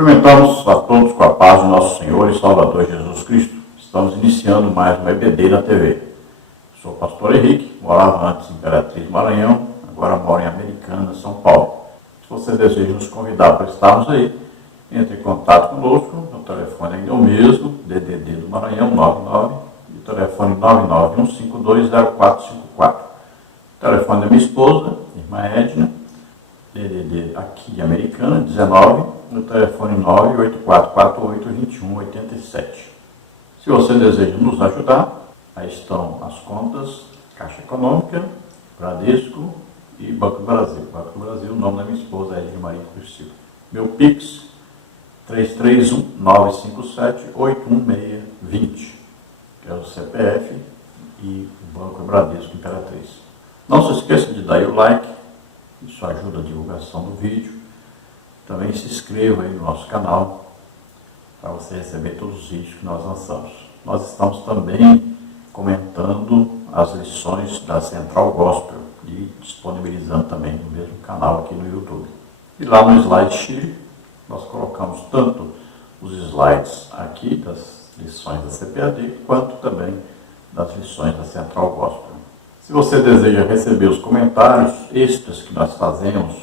Cumprimentamos a todos com a paz do nosso Senhor e Salvador Jesus Cristo. Estamos iniciando mais um EBD na TV. Sou o pastor Henrique, morava antes em Imperatriz, Maranhão, agora moro em Americana, São Paulo. Se você deseja nos convidar para estarmos aí, entre em contato conosco, o telefone ainda é o mesmo, DDD do Maranhão, 99, e o telefone 991520454. O telefone da minha esposa, irmã Edna, DDD aqui Americana, 19, no telefone 984482187. Se você deseja nos ajudar, aí estão as contas Caixa Econômica, Bradesco e Banco do Brasil. Banco do Brasil, o nome da minha esposa é Edna Maria Cruz Silva. Meu Pix, 331-957-81620, que é o CPF e o Banco Bradesco Imperatriz. Não se esqueça de dar o like, isso ajuda a divulgação do vídeo. Também se inscreva aí no nosso canal para você receber todos os vídeos que nós lançamos. Nós estamos também comentando as lições da Central Gospel e disponibilizando também no mesmo canal aqui no YouTube. E lá no Slide Sheet nós colocamos tanto os slides aqui das lições da CPAD quanto também das lições da Central Gospel. Se você deseja receber os comentários extras que nós fazemos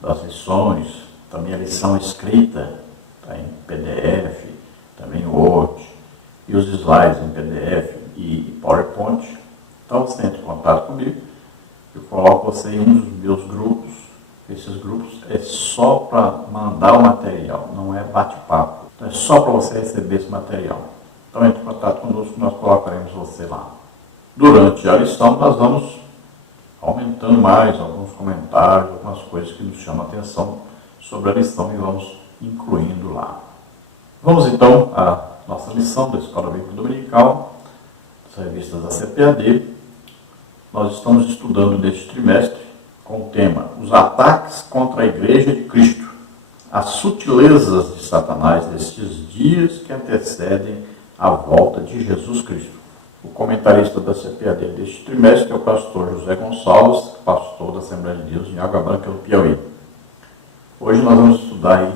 das lições, também a lição escrita está em PDF, também o Word, e os slides em PDF e PowerPoint, então você entra em contato comigo, eu coloco você em um dos meus grupos. Esses grupos é só para mandar o material, não é bate-papo, então é só para você receber esse material. Então entre em contato conosco, nós colocaremos você lá. Durante a lição nós vamos aumentando mais alguns comentários, algumas coisas que nos chamam a atenção sobre a lição e vamos incluindo lá. Vamos então à nossa lição da Escola Bíblica Dominical, das revistas da CPAD. Nós estamos estudando neste trimestre com o tema Os ataques contra a Igreja de Cristo, as sutilezas de Satanás nestes dias que antecedem a volta de Jesus Cristo. O comentarista da CPAD deste trimestre é o pastor José Gonçalves, pastor da Assembleia de Deus em Água Branca, no Piauí. Hoje nós vamos estudar aí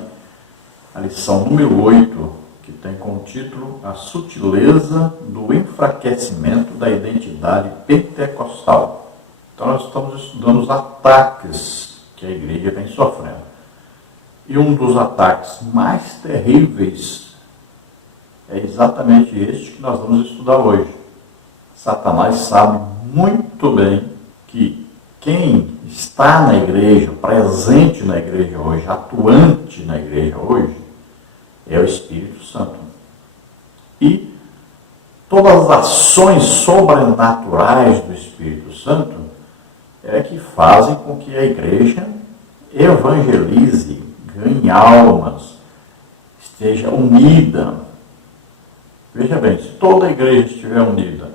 a lição número 8, que tem como título A Sutileza do Enfraquecimento da Identidade Pentecostal. Então nós estamos estudando os ataques que a igreja vem sofrendo. E um dos ataques mais terríveis é exatamente este que nós vamos estudar hoje. Satanás sabe muito bem que quem está na igreja, presente na igreja hoje, atuante na igreja hoje, é o Espírito Santo. E todas as ações sobrenaturais do Espírito Santo é que fazem com que a igreja evangelize, ganhe almas, esteja unida. Veja bem, se toda a igreja estiver unida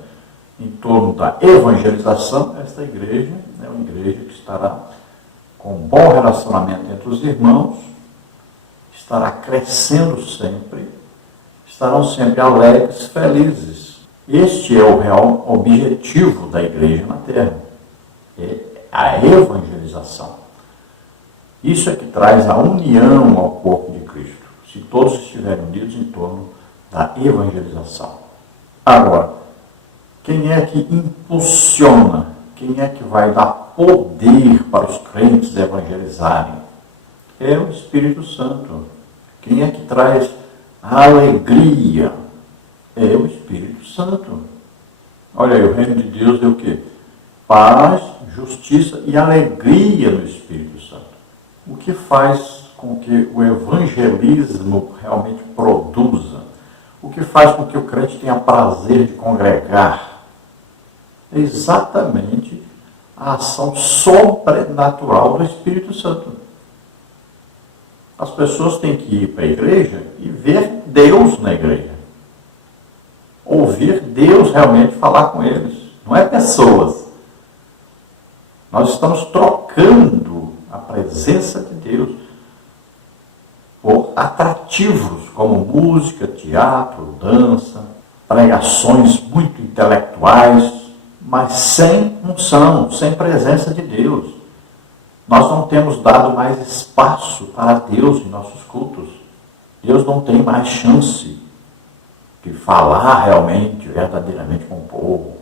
em torno da evangelização, esta igreja é uma igreja que estará com um bom relacionamento entre os irmãos, estará crescendo sempre, estarão sempre alegres, felizes. Este é o real objetivo da igreja na terra, é a evangelização. Isso é que traz a união ao corpo de Cristo, se todos estiverem unidos em torno da evangelização. Agora, quem é que impulsiona? Quem é que vai dar poder para os crentes evangelizarem? É o Espírito Santo. Quem é que traz a alegria? É o Espírito Santo. Olha aí, o reino de Deus é o quê? Paz, justiça e alegria no Espírito Santo. O que faz com que o evangelismo realmente produza? O que faz com que o crente tenha prazer de congregar? É exatamente a ação sobrenatural do Espírito Santo. As pessoas têm que ir para a igreja e ver Deus na igreja. Ouvir Deus realmente falar com eles. Não é pessoas. Nós estamos trocando a presença de Deus por atrativos como música, teatro, dança, pregações muito intelectuais, mas sem unção, sem presença de Deus. Nós não temos dado mais espaço para Deus em nossos cultos. Deus não tem mais chance de falar realmente, verdadeiramente com o povo.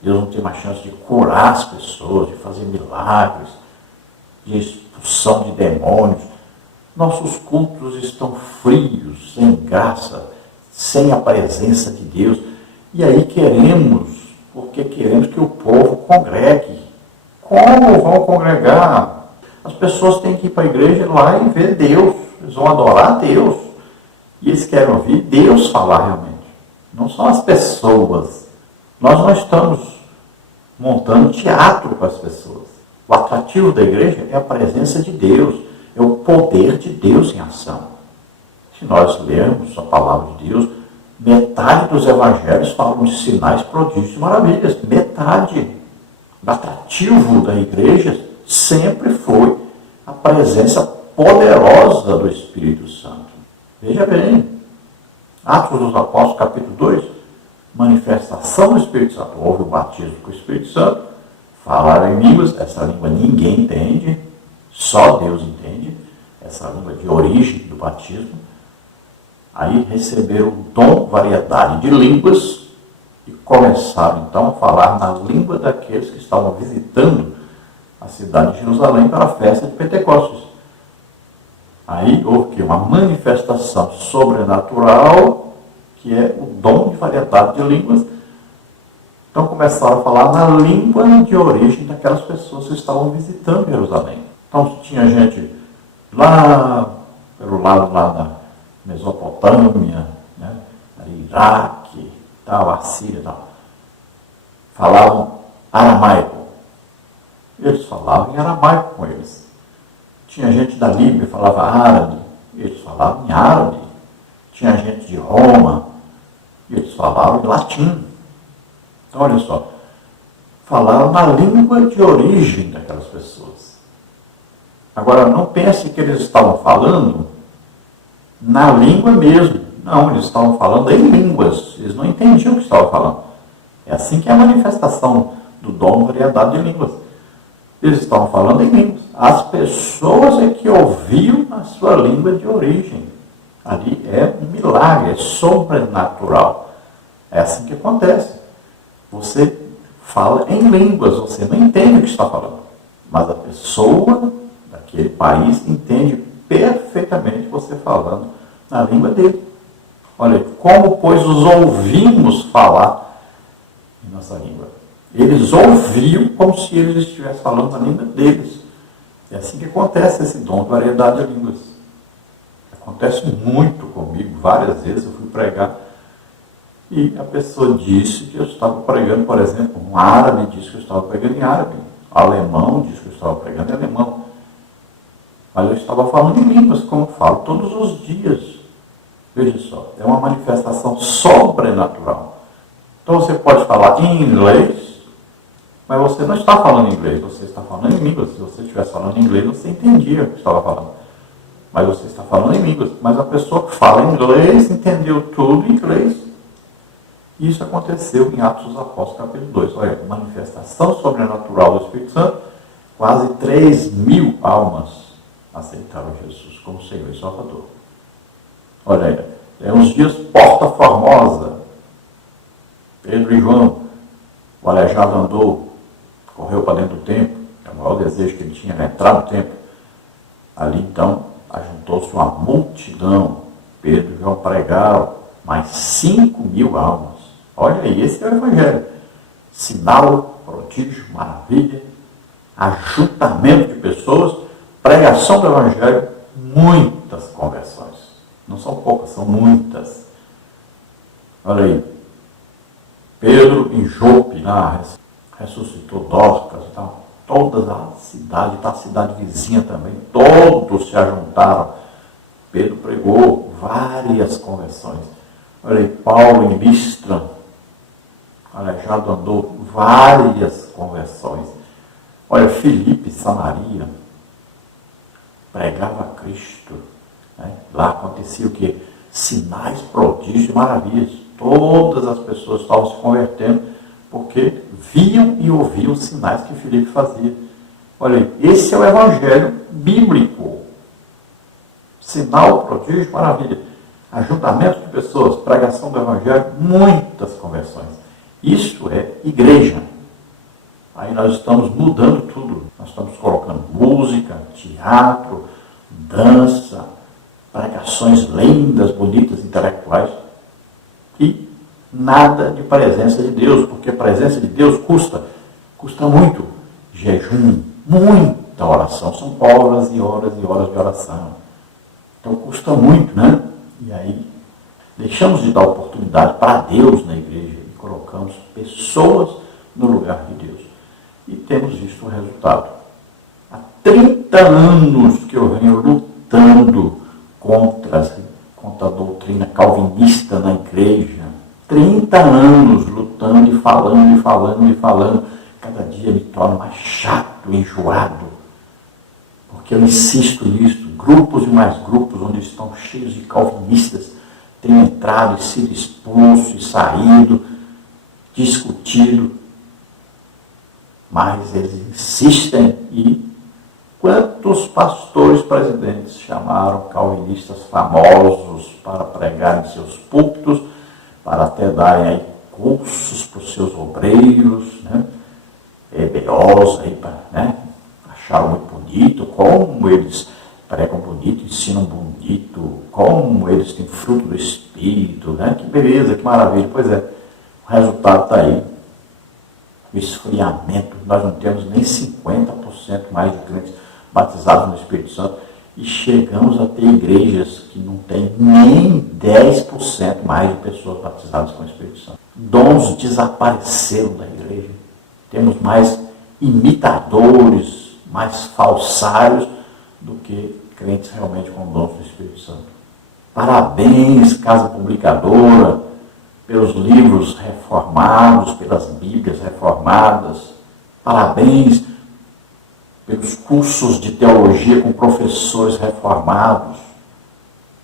Deus não tem mais chance de curar as pessoas, de fazer milagres, de expulsão de demônios. Nossos cultos estão frios, sem graça, sem a presença de Deus. E aí porque queremos que o povo congregue. Como vão congregar? As pessoas têm que ir para a igreja lá e ver Deus. Eles vão adorar Deus. E eles querem ouvir Deus falar realmente. Não são as pessoas. Nós não estamos montando teatro para as pessoas. O atrativo da igreja é a presença de Deus. É o poder de Deus em ação. Se nós lermos a palavra de Deus, metade dos evangelhos falam de sinais, prodígios e maravilhas. Metade. O atrativo da igreja sempre foi a presença poderosa do Espírito Santo. Veja bem, Atos dos Apóstolos, capítulo 2, manifestação do Espírito Santo. Houve o batismo com o Espírito Santo, falaram em línguas, essa língua ninguém entende, só Deus entende, essa língua de origem do batismo. Aí receberam o dom, variedade de línguas, e começaram então a falar na língua daqueles que estavam visitando a cidade de Jerusalém para a festa de Pentecostes. Aí houve uma manifestação sobrenatural, que é o dom de variedade de línguas. Então começaram a falar na língua de origem daquelas pessoas que estavam visitando Jerusalém. Então tinha gente lá pelo lado lá da Mesopotâmia, né, Iraque, tal, a Síria, tal. Falavam aramaico. Eles falavam em aramaico com eles. Tinha gente da Líbia que falava árabe, eles falavam em árabe. Tinha gente de Roma, eles falavam em latim. Então, olha só, falavam na língua de origem daquelas pessoas. Agora, não pense que eles estavam falando na língua mesmo. Não, eles estavam falando em línguas. Eles não entendiam o que estavam falando. É assim que é a manifestação do dom variedade de línguas. Eles estavam falando em línguas. As pessoas é que ouviam a sua língua de origem. Ali é um milagre, é sobrenatural. É assim que acontece. Você fala em línguas, você não entende o que está falando. Mas a pessoa daquele país entende perfeitamente você falando na língua dele. Olha, como, pois, os ouvimos falar em nossa língua? Eles ouviam como se eles estivessem falando na língua deles. É assim que acontece esse dom de variedade de línguas. Acontece muito comigo, várias vezes eu fui pregar e a pessoa disse que eu estava pregando, por exemplo, um árabe disse que eu estava pregando em árabe, alemão disse que eu estava pregando em alemão. Mas eu estava falando em línguas, como eu falo todos os dias. Veja só, é uma manifestação sobrenatural. Então você pode falar em inglês, mas você não está falando inglês, você está falando em línguas. Se você estivesse falando inglês, você entendia o que estava falando. Mas você está falando em línguas. Mas a pessoa que fala inglês entendeu tudo em inglês. Isso aconteceu em Atos dos Apóstolos, capítulo 2. Olha, manifestação sobrenatural do Espírito Santo, quase 3.000 almas aceitaram Jesus como Senhor e Salvador. Olha aí, é uns dias Porta Formosa. Pedro e João, o aleijado andou, correu para dentro do templo, é o maior desejo que ele tinha, era entrar no templo. Ali então, ajuntou-se uma multidão. Pedro e João pregaram, mais 5.000 almas. Olha aí, esse é o Evangelho. Sinal, prodígio, maravilha, ajuntamento de pessoas, pregação do Evangelho, muitas conversões. Não são poucas, são muitas. Olha aí, Pedro em Jope, lá, ressuscitou Dorcas e tal. Toda a cidade vizinha também, todos se ajuntaram. Pedro pregou várias conversões. Olha aí, Paulo em Listra, aleijado andou, várias conversões. Olha, Filipe, Samaria, pregava Cristo. Né? Lá acontecia o quê? Sinais, prodígios e maravilhas. Todas as pessoas estavam se convertendo porque viam e ouviam os sinais que Filipe fazia. Olha aí, esse é o Evangelho bíblico. Sinal, prodígio, maravilha. ajuntamento de pessoas, pregação do Evangelho, muitas conversões. Isso é igreja. Aí nós estamos mudando tudo. Nós estamos colocando música, teatro, dança, pregações lindas, bonitas, intelectuais. E nada de presença de Deus, porque a presença de Deus custa muito. Jejum, muita oração. São horas e horas e horas de oração. Então custa muito, né? E aí deixamos de dar oportunidade para Deus na igreja e colocamos pessoas no lugar de Deus. E temos visto um resultado. Há 30 anos que eu venho lutando contra a doutrina calvinista na igreja. 30 anos lutando e falando. Cada dia me torno mais chato, enjoado. Porque eu insisto nisso. Grupos e mais grupos onde estão cheios de calvinistas têm entrado e sido expulso e saído, discutido. Mas eles insistem. E quantos pastores presidentes chamaram calvinistas famosos para pregar em seus púlpitos, para até darem aí cursos para os seus obreiros, né? EBOs aí, né? Acharam muito bonito, como eles pregam bonito, ensinam bonito, como eles têm fruto do Espírito, né? Que beleza, que maravilha. Pois é, o resultado está aí. O esfriamento, nós não temos nem 50% mais de crentes batizados no Espírito Santo e chegamos a ter igrejas que não tem nem 10% mais de pessoas batizadas com o Espírito Santo. Dons desapareceram da igreja. Temos mais imitadores, mais falsários do que crentes realmente com dons do Espírito Santo. Parabéns, Casa Publicadora, pelos livros reformados, pelas Bíblias reformadas. Parabéns pelos cursos de teologia com professores reformados,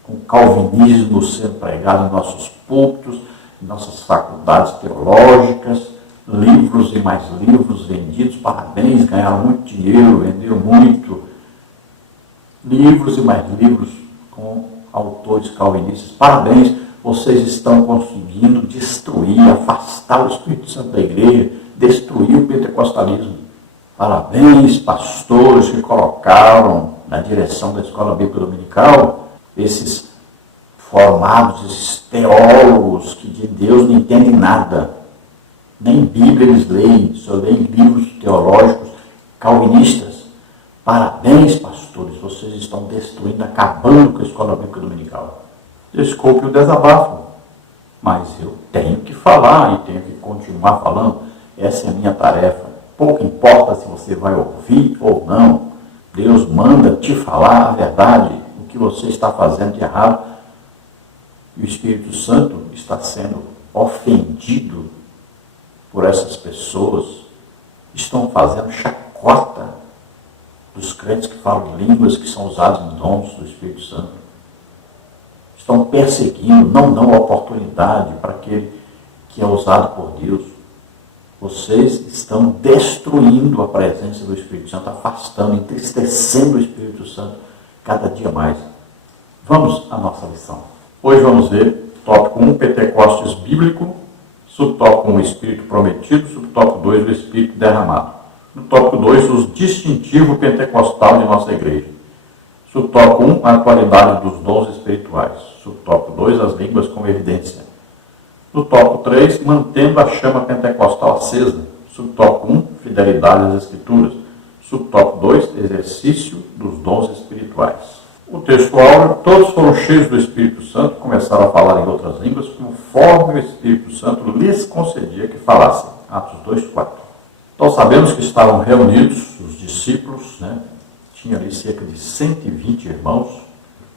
com calvinismo sendo pregado em nossos púlpitos, em nossas faculdades teológicas, livros e mais livros vendidos. Parabéns, ganharam muito dinheiro, venderam muito. Livros e mais livros com autores calvinistas. Parabéns, vocês estão conseguindo destruir, afastar o Espírito Santo da igreja, destruir o pentecostalismo. Parabéns, pastores que colocaram na direção da Escola Bíblica Dominical esses formados, esses teólogos que de Deus não entendem nada. Nem Bíblia eles leem, só leem livros teológicos calvinistas. Parabéns, pastores, vocês estão destruindo, acabando com a Escola Bíblica Dominical. Desculpe o desabafo, mas eu tenho que falar e tenho que continuar falando. Essa é a minha tarefa. Pouco importa se você vai ouvir ou não. Deus manda te falar a verdade, o que você está fazendo de errado. E o Espírito Santo está sendo ofendido por essas pessoas. Estão fazendo chacota dos crentes que falam línguas que são usados em dons do Espírito Santo. Estão perseguindo, não dão oportunidade para aquele que é usado por Deus. Vocês estão destruindo a presença do Espírito Santo, afastando, entristecendo o Espírito Santo cada dia mais. Vamos à nossa lição. Hoje vamos ver tópico 1, Pentecostes bíblico, subtópico 1, o Espírito prometido, subtópico 2, o Espírito derramado. No tópico 2, os distintivos pentecostal de nossa igreja. Subtópico 1, a atualidade dos dons espirituais. Subtópico 2, as línguas como evidência. No tópico 3, mantendo a chama pentecostal acesa. Subtópico 1, fidelidade às Escrituras. Subtópico 2, exercício dos dons espirituais. O texto áureo, todos foram cheios do Espírito Santo, começaram a falar em outras línguas, conforme o Espírito Santo lhes concedia que falassem. Atos 2, 4. Então sabemos que estavam reunidos os discípulos, né? Tinha ali cerca de 120 irmãos.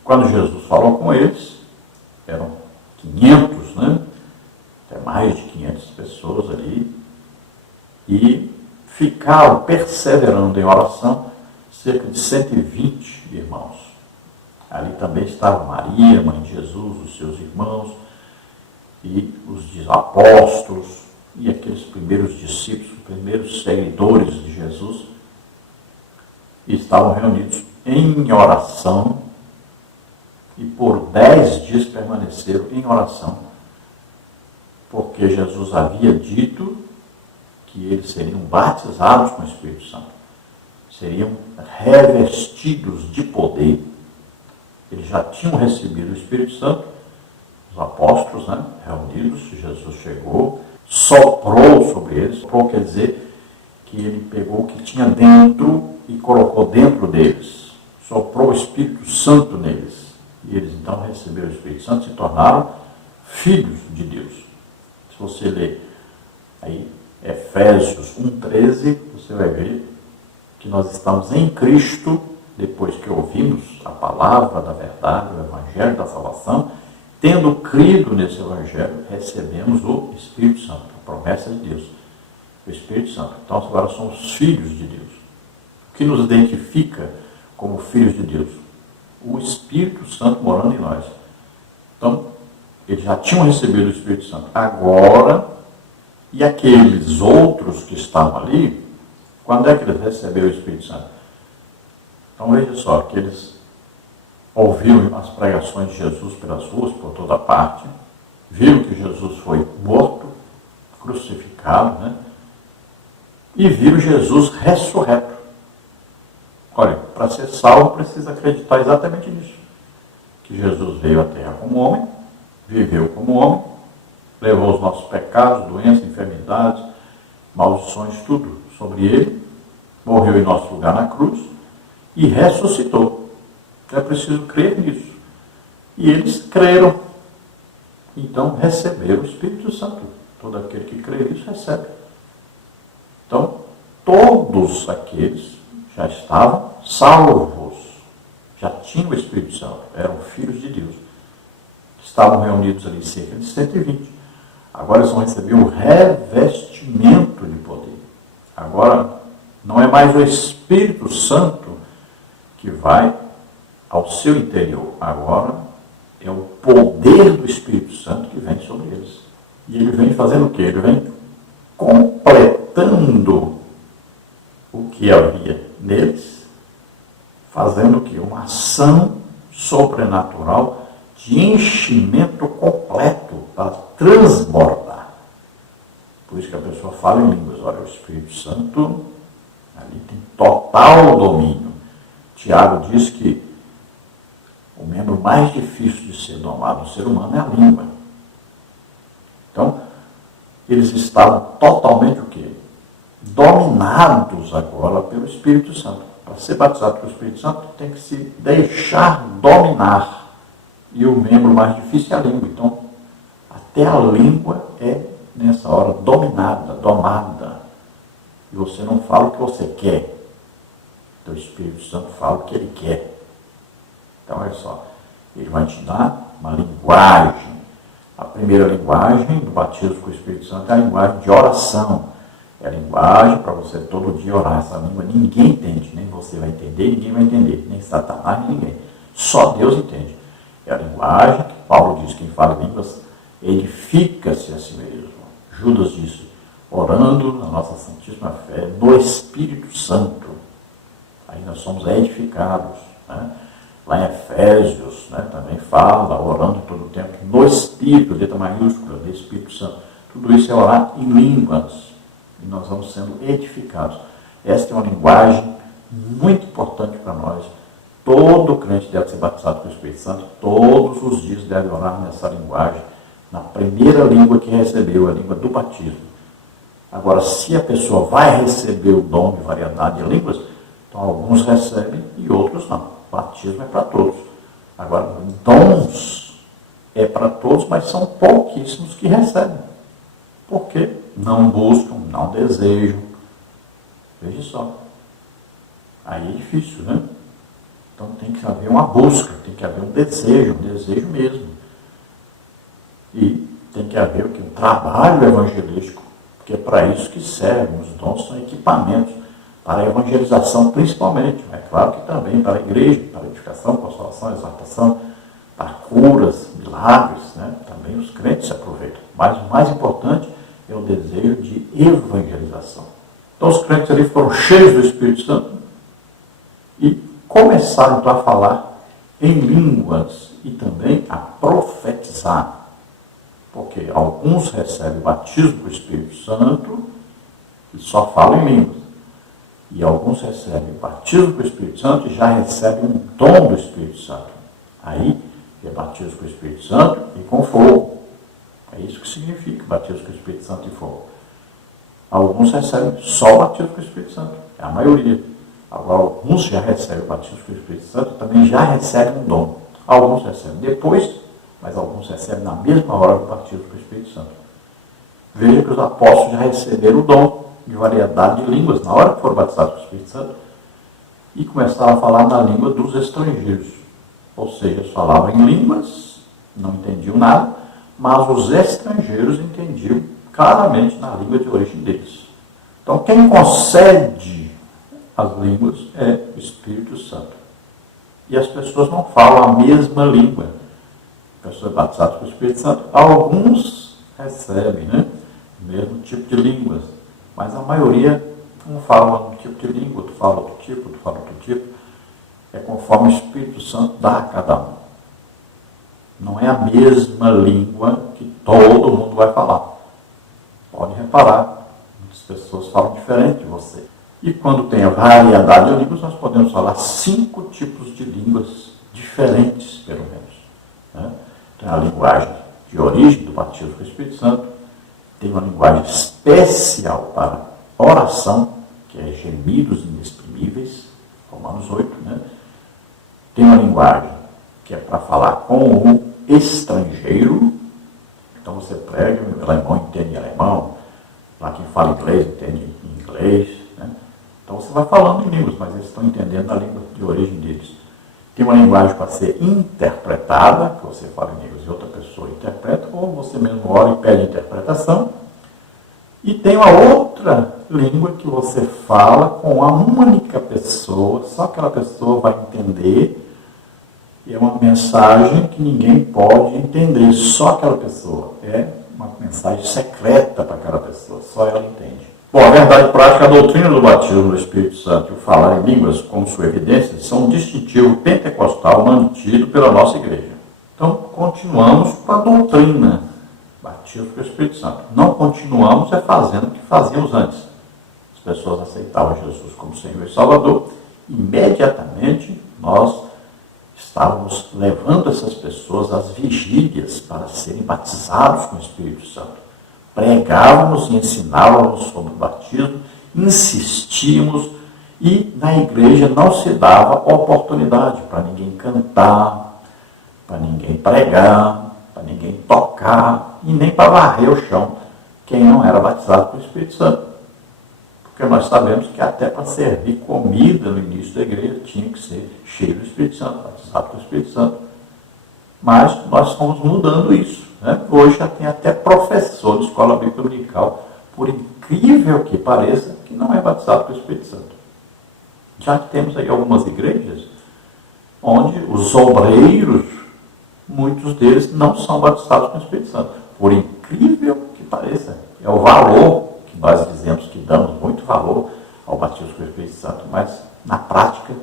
Quando Jesus falou com eles, eram 500, né? Até mais de 500 pessoas ali. E ficaram perseverando em oração cerca de 120 irmãos. Ali também estava Maria, mãe de Jesus, os seus irmãos, e os apóstolos, e aqueles primeiros discípulos, os primeiros seguidores de Jesus, estavam reunidos em oração e por 10 dias permaneceram em oração, porque Jesus havia dito que eles seriam batizados com o Espírito Santo, seriam revestidos de poder. Eles já tinham recebido o Espírito Santo, os apóstolos, reunidos, Jesus chegou, soprou sobre eles. Soprou quer dizer que ele pegou o que tinha dentro e colocou dentro deles, soprou o Espírito Santo neles, e eles então receberam o Espírito Santo e se tornaram filhos de Deus. Se você ler aí Efésios 1,13, você vai ver que nós estamos em Cristo, depois que ouvimos a palavra da verdade, o Evangelho da salvação, tendo crido nesse Evangelho, recebemos o Espírito Santo, a promessa de Deus, o Espírito Santo. Então agora somos filhos de Deus. O que nos identifica como filhos de Deus? O Espírito Santo morando em nós. Então, eles já tinham recebido o Espírito Santo. Agora, e aqueles outros que estavam ali, quando é que eles receberam o Espírito Santo? Então veja só, que eles ouviram as pregações de Jesus pelas ruas, por toda parte, viram que Jesus foi morto, crucificado, e viram Jesus ressurreto. Olha, para ser salvo precisa acreditar exatamente nisso, que Jesus veio à Terra como homem, viveu como homem, levou os nossos pecados, doenças, enfermidades, maldições, tudo sobre ele, morreu em nosso lugar na cruz e ressuscitou. É preciso crer nisso. E eles creram. Então receberam o Espírito Santo. Todo aquele que crê nisso recebe. Então, todos aqueles já estavam salvos. Já tinham o Espírito Santo. Eram filhos de Deus. Estavam reunidos ali cerca de 120. Agora eles vão receber o revestimento de poder. Agora, não é mais o Espírito Santo que vai ao seu interior. Agora, é o poder do Espírito Santo que vem sobre eles. E ele vem fazendo o quê? Ele vem completando o que havia neles, fazendo o quê? Uma ação sobrenatural de enchimento completo para transbordar. Por isso que a pessoa fala em línguas. Olha, o Espírito Santo ali tem total domínio. Tiago diz que o membro mais difícil de ser domado no ser humano é a língua. Então, eles estavam totalmente o quê? Dominados agora pelo Espírito Santo. Para ser batizado pelo Espírito Santo, tem que se deixar dominar. E o membro mais difícil é a língua. Então, até a língua é, nessa hora, dominada, domada. E você não fala o que você quer. Então, o Espírito Santo fala o que ele quer. Então, olha só, ele vai te dar uma linguagem. A primeira linguagem do batismo com o Espírito Santo é a linguagem de oração. É a linguagem para você todo dia orar. Essa língua ninguém entende, nem você vai entender, ninguém vai entender, nem Satanás, nem ninguém. Só Deus entende. É a linguagem que Paulo diz, quem fala línguas, edifica-se a si mesmo. Judas disse, orando na nossa santíssima fé, no Espírito Santo. Aí nós somos edificados, Lá em Efésios, também fala, orando todo o tempo, no Espírito, letra maiúscula, do Espírito Santo. Tudo isso é orar em línguas. E nós vamos sendo edificados. Esta é uma linguagem muito importante para nós. Todo crente deve ser batizado com o Espírito Santo. Todos os dias deve orar nessa linguagem, na primeira língua que recebeu, a língua do batismo. Agora, se a pessoa vai receber o dom de variedade de línguas, então alguns recebem e outros não. Batismo é para todos. Agora, dons é para todos, mas são pouquíssimos que recebem. Por quê? Não buscam, não desejam. Veja só. Aí é difícil, Então tem que haver uma busca, tem que haver um desejo mesmo. E tem que haver um trabalho evangelístico, porque é para isso que servem. Os dons são equipamentos para a evangelização principalmente, é claro que também para a igreja, para a edificação, consolação, exortação, para curas, milagres, também os crentes se aproveitam. Mas o mais importante é o desejo de evangelização. Então os crentes ali foram cheios do Espírito Santo e começaram então a falar em línguas e também a profetizar. Porque alguns recebem o batismo com o Espírito Santo e só falam em línguas. E alguns recebem o batismo com o Espírito Santo e já recebem um dom do Espírito Santo. Aí é batismo com o Espírito Santo e com fogo. É isso que significa batismo com o Espírito Santo e fogo. Alguns recebem só o batismo com o Espírito Santo, é a maioria. Agora, alguns já recebem o batismo com o Espírito Santo e também já recebem um dom. Alguns recebem depois, mas alguns recebem na mesma hora do batismo com o Espírito Santo. Veja que os apóstolos já receberam o dom de variedade de línguas na hora que foram batizados com o Espírito Santo e começaram a falar na língua dos estrangeiros. Ou seja, eles falavam em línguas, não entendiam nada, mas os estrangeiros entendiam claramente na língua de origem deles. Então, quem concede as línguas é o Espírito Santo. E as pessoas não falam a mesma língua. Pessoas batizadas com o Espírito Santo, alguns recebem, o mesmo tipo de línguas, mas a maioria não fala um tipo de língua, tu fala outro tipo, tu fala outro tipo. É conforme o Espírito Santo dá a cada um. Não é a mesma língua que todo mundo vai falar. Pode reparar, muitas pessoas falam diferente de você. E quando tem a variedade de línguas, nós podemos falar 5 tipos de línguas diferentes, pelo menos. Tem a linguagem de origem do batismo com o Espírito Santo, tem uma linguagem especial para oração, que é gemidos inexprimíveis, Romanos 8, Tem uma linguagem que é para falar com o estrangeiro. Então você prega, o alemão entende alemão, lá quem fala inglês entende inglês. Então você vai falando em línguas, mas eles estão entendendo a língua de origem deles. Tem uma linguagem para ser interpretada, que você fala em línguas e outra pessoa interpreta, ou você mesmo ora e pede interpretação. E tem uma outra língua que você fala com uma única pessoa, só aquela pessoa vai entender. E é uma mensagem que ninguém pode entender, só aquela pessoa. É uma mensagem secreta para aquela pessoa, só ela entende. Bom, a verdade prática, a doutrina do batismo do Espírito Santo e o falar em línguas como sua evidência são um distintivo pentecostal mantido pela nossa igreja. Então, continuamos com a doutrina, batismo com o Espírito Santo. Não continuamos fazendo o que fazíamos antes. As pessoas aceitavam Jesus como Senhor e Salvador. Imediatamente, nós estávamos levando essas pessoas às vigílias para serem batizados com o Espírito Santo. Pregávamos e ensinávamos sobre o batismo, insistíamos e na igreja não se dava oportunidade para ninguém cantar, para ninguém pregar, para ninguém tocar e nem para varrer o chão quem não era batizado com o Espírito Santo. Porque nós sabemos que até para servir comida no início da igreja tinha que ser cheio do Espírito Santo, batizado com o Espírito Santo. Mas nós estamos mudando isso. Hoje já tem até professor de escola bíblica dominical, por incrível que pareça, que não é batizado com o Espírito Santo. Já temos aí algumas igrejas onde os obreiros, muitos deles não são batizados com o Espírito Santo. Por incrível que pareça, é o valor que nós dizemos que damos muito valor ao batismo com o Espírito Santo, mas na prática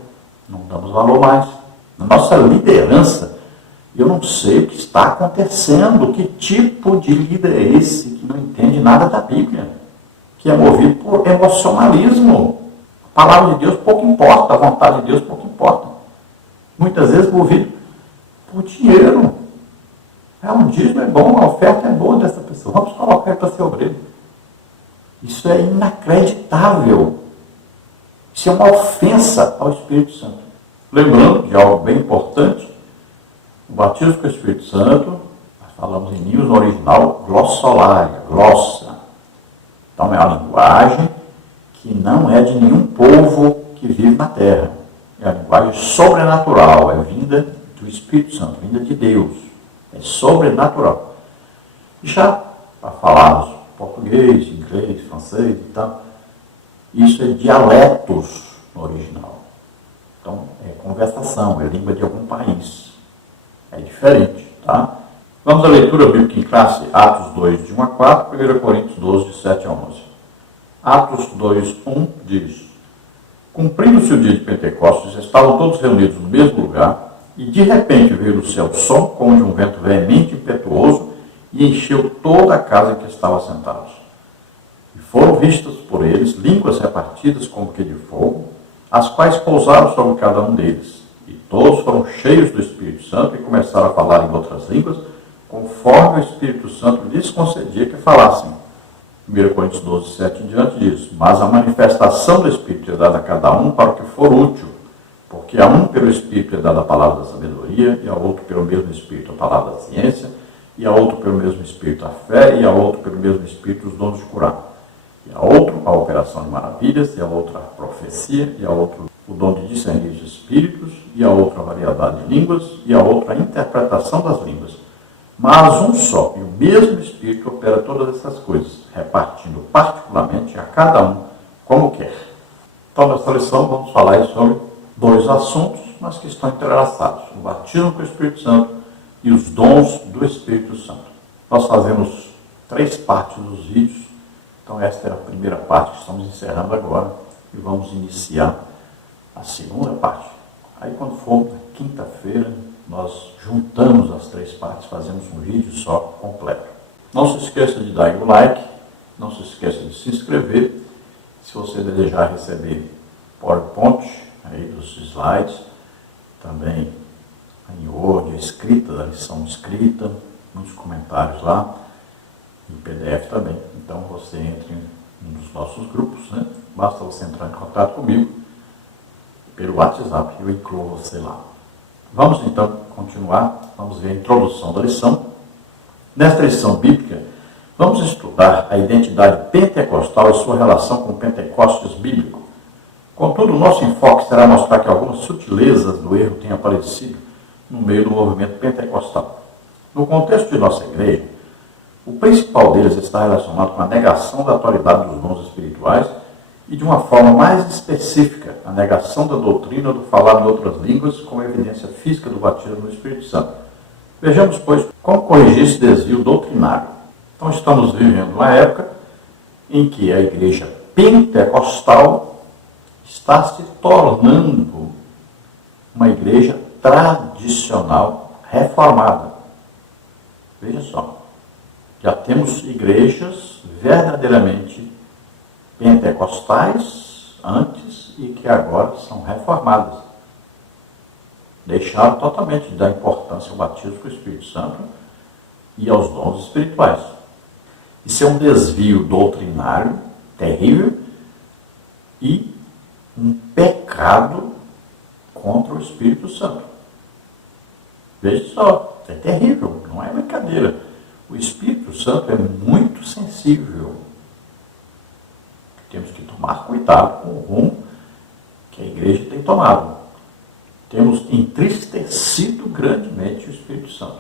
não damos valor mais. Na nossa liderança, eu não sei o que está acontecendo, que tipo de líder é esse que não entende nada da Bíblia, que é movido por emocionalismo. A palavra de Deus pouco importa, a vontade de Deus pouco importa. Muitas vezes movido por dinheiro. Um dízimo é bom, a oferta é boa dessa pessoa, vamos colocar ele para ser obreiro. Isso é inacreditável. Isso é uma ofensa ao Espírito Santo. Lembrando de algo bem importante, o batismo com o Espírito Santo, nós falamos em línguas no original, glossolalia, glossa. Então é uma linguagem que não é de nenhum povo que vive na terra. É uma linguagem sobrenatural, é vinda do Espírito Santo, vinda de Deus. É sobrenatural. E já para falarmos português, inglês, francês e tal, isso é dialetos no original. Então é conversação, é língua de algum país. É diferente, tá? Vamos à leitura bíblica em classe, Atos 2, de 1 a 4, 1 Coríntios 12, de 7 a 11. Atos 2, 1 diz: Cumprindo-se o dia de Pentecostes, estavam todos reunidos no mesmo lugar, e de repente veio do céu som como de um vento veemente e impetuoso, e encheu toda a casa em que estavam sentados. E foram vistas por eles línguas repartidas como que de fogo, as quais pousaram sobre cada um deles. E todos foram cheios do Espírito Santo e começaram a falar em outras línguas, conforme o Espírito Santo lhes concedia que falassem. 1 Coríntios 12, 7 em diante diz: mas a manifestação do Espírito é dada a cada um para o que for útil, porque a um pelo Espírito é dada a palavra da sabedoria, e a outro pelo mesmo Espírito a palavra da ciência, e a outro pelo mesmo Espírito a fé, e a outro pelo mesmo Espírito os dons de curar, e a outro a operação de maravilhas, e a outro a profecia, e a outro o dom de discernir os espíritos, e a outra a variedade de línguas, e a outra a interpretação das línguas. Mas um só e o mesmo Espírito opera todas essas coisas, repartindo particularmente a cada um como quer. Então, nesta lição, vamos falar sobre dois assuntos, mas que estão entrelaçados: o batismo com o Espírito Santo e os dons do Espírito Santo. Nós fazemos 3 partes dos vídeos, então esta é a primeira parte que estamos encerrando agora, e vamos iniciar a segunda parte. Aí, quando for na quinta-feira, nós juntamos as 3 partes, fazemos um vídeo só completo. Não se esqueça de dar o like, não se esqueça de se inscrever. Se você desejar receber PowerPoint aí dos slides, também em Word, a escrita da lição escrita, muitos comentários lá, em PDF também. Então você entre em um dos nossos grupos, né? Basta você entrar em contato comigo pelo WhatsApp, eu incluo você lá. Vamos então continuar, vamos ver a introdução da lição. Nesta lição bíblica, vamos estudar a identidade pentecostal e sua relação com o Pentecostes bíblico. Contudo, o nosso enfoque será mostrar que algumas sutilezas do erro têm aparecido no meio do movimento pentecostal. No contexto de nossa igreja, o principal deles está relacionado com a negação da autoridade dos dons espirituais e, de uma forma mais específica, a negação da doutrina do falar em outras línguas como evidência física do batismo no Espírito Santo. Vejamos, pois, como corrigir esse desvio doutrinário. Então, estamos vivendo uma época em que a igreja pentecostal está se tornando uma igreja tradicional reformada. Veja só, já temos igrejas verdadeiramente pentecostais antes e que agora são reformadas. Deixaram totalmente de dar importância ao batismo com o Espírito Santo e aos dons espirituais. Isso é um desvio doutrinário terrível e um pecado contra o Espírito Santo. Veja só, é terrível, não é brincadeira. O Espírito Santo é muito sensível. Temos que tomar cuidado com o rumo que a igreja tem tomado. Temos entristecido grandemente o Espírito Santo.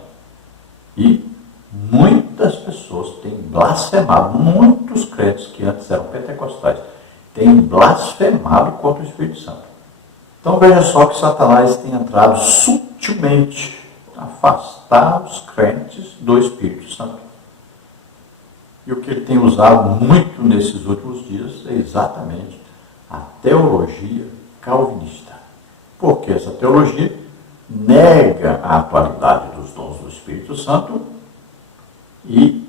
E muitas pessoas têm blasfemado, muitos crentes que antes eram pentecostais, têm blasfemado contra o Espírito Santo. Então veja só que Satanás tem entrado sutilmente a afastar os crentes do Espírito Santo. E o que ele tem usado muito nesses últimos dias é exatamente a teologia calvinista. Porque essa teologia nega a atualidade dos dons do Espírito Santo e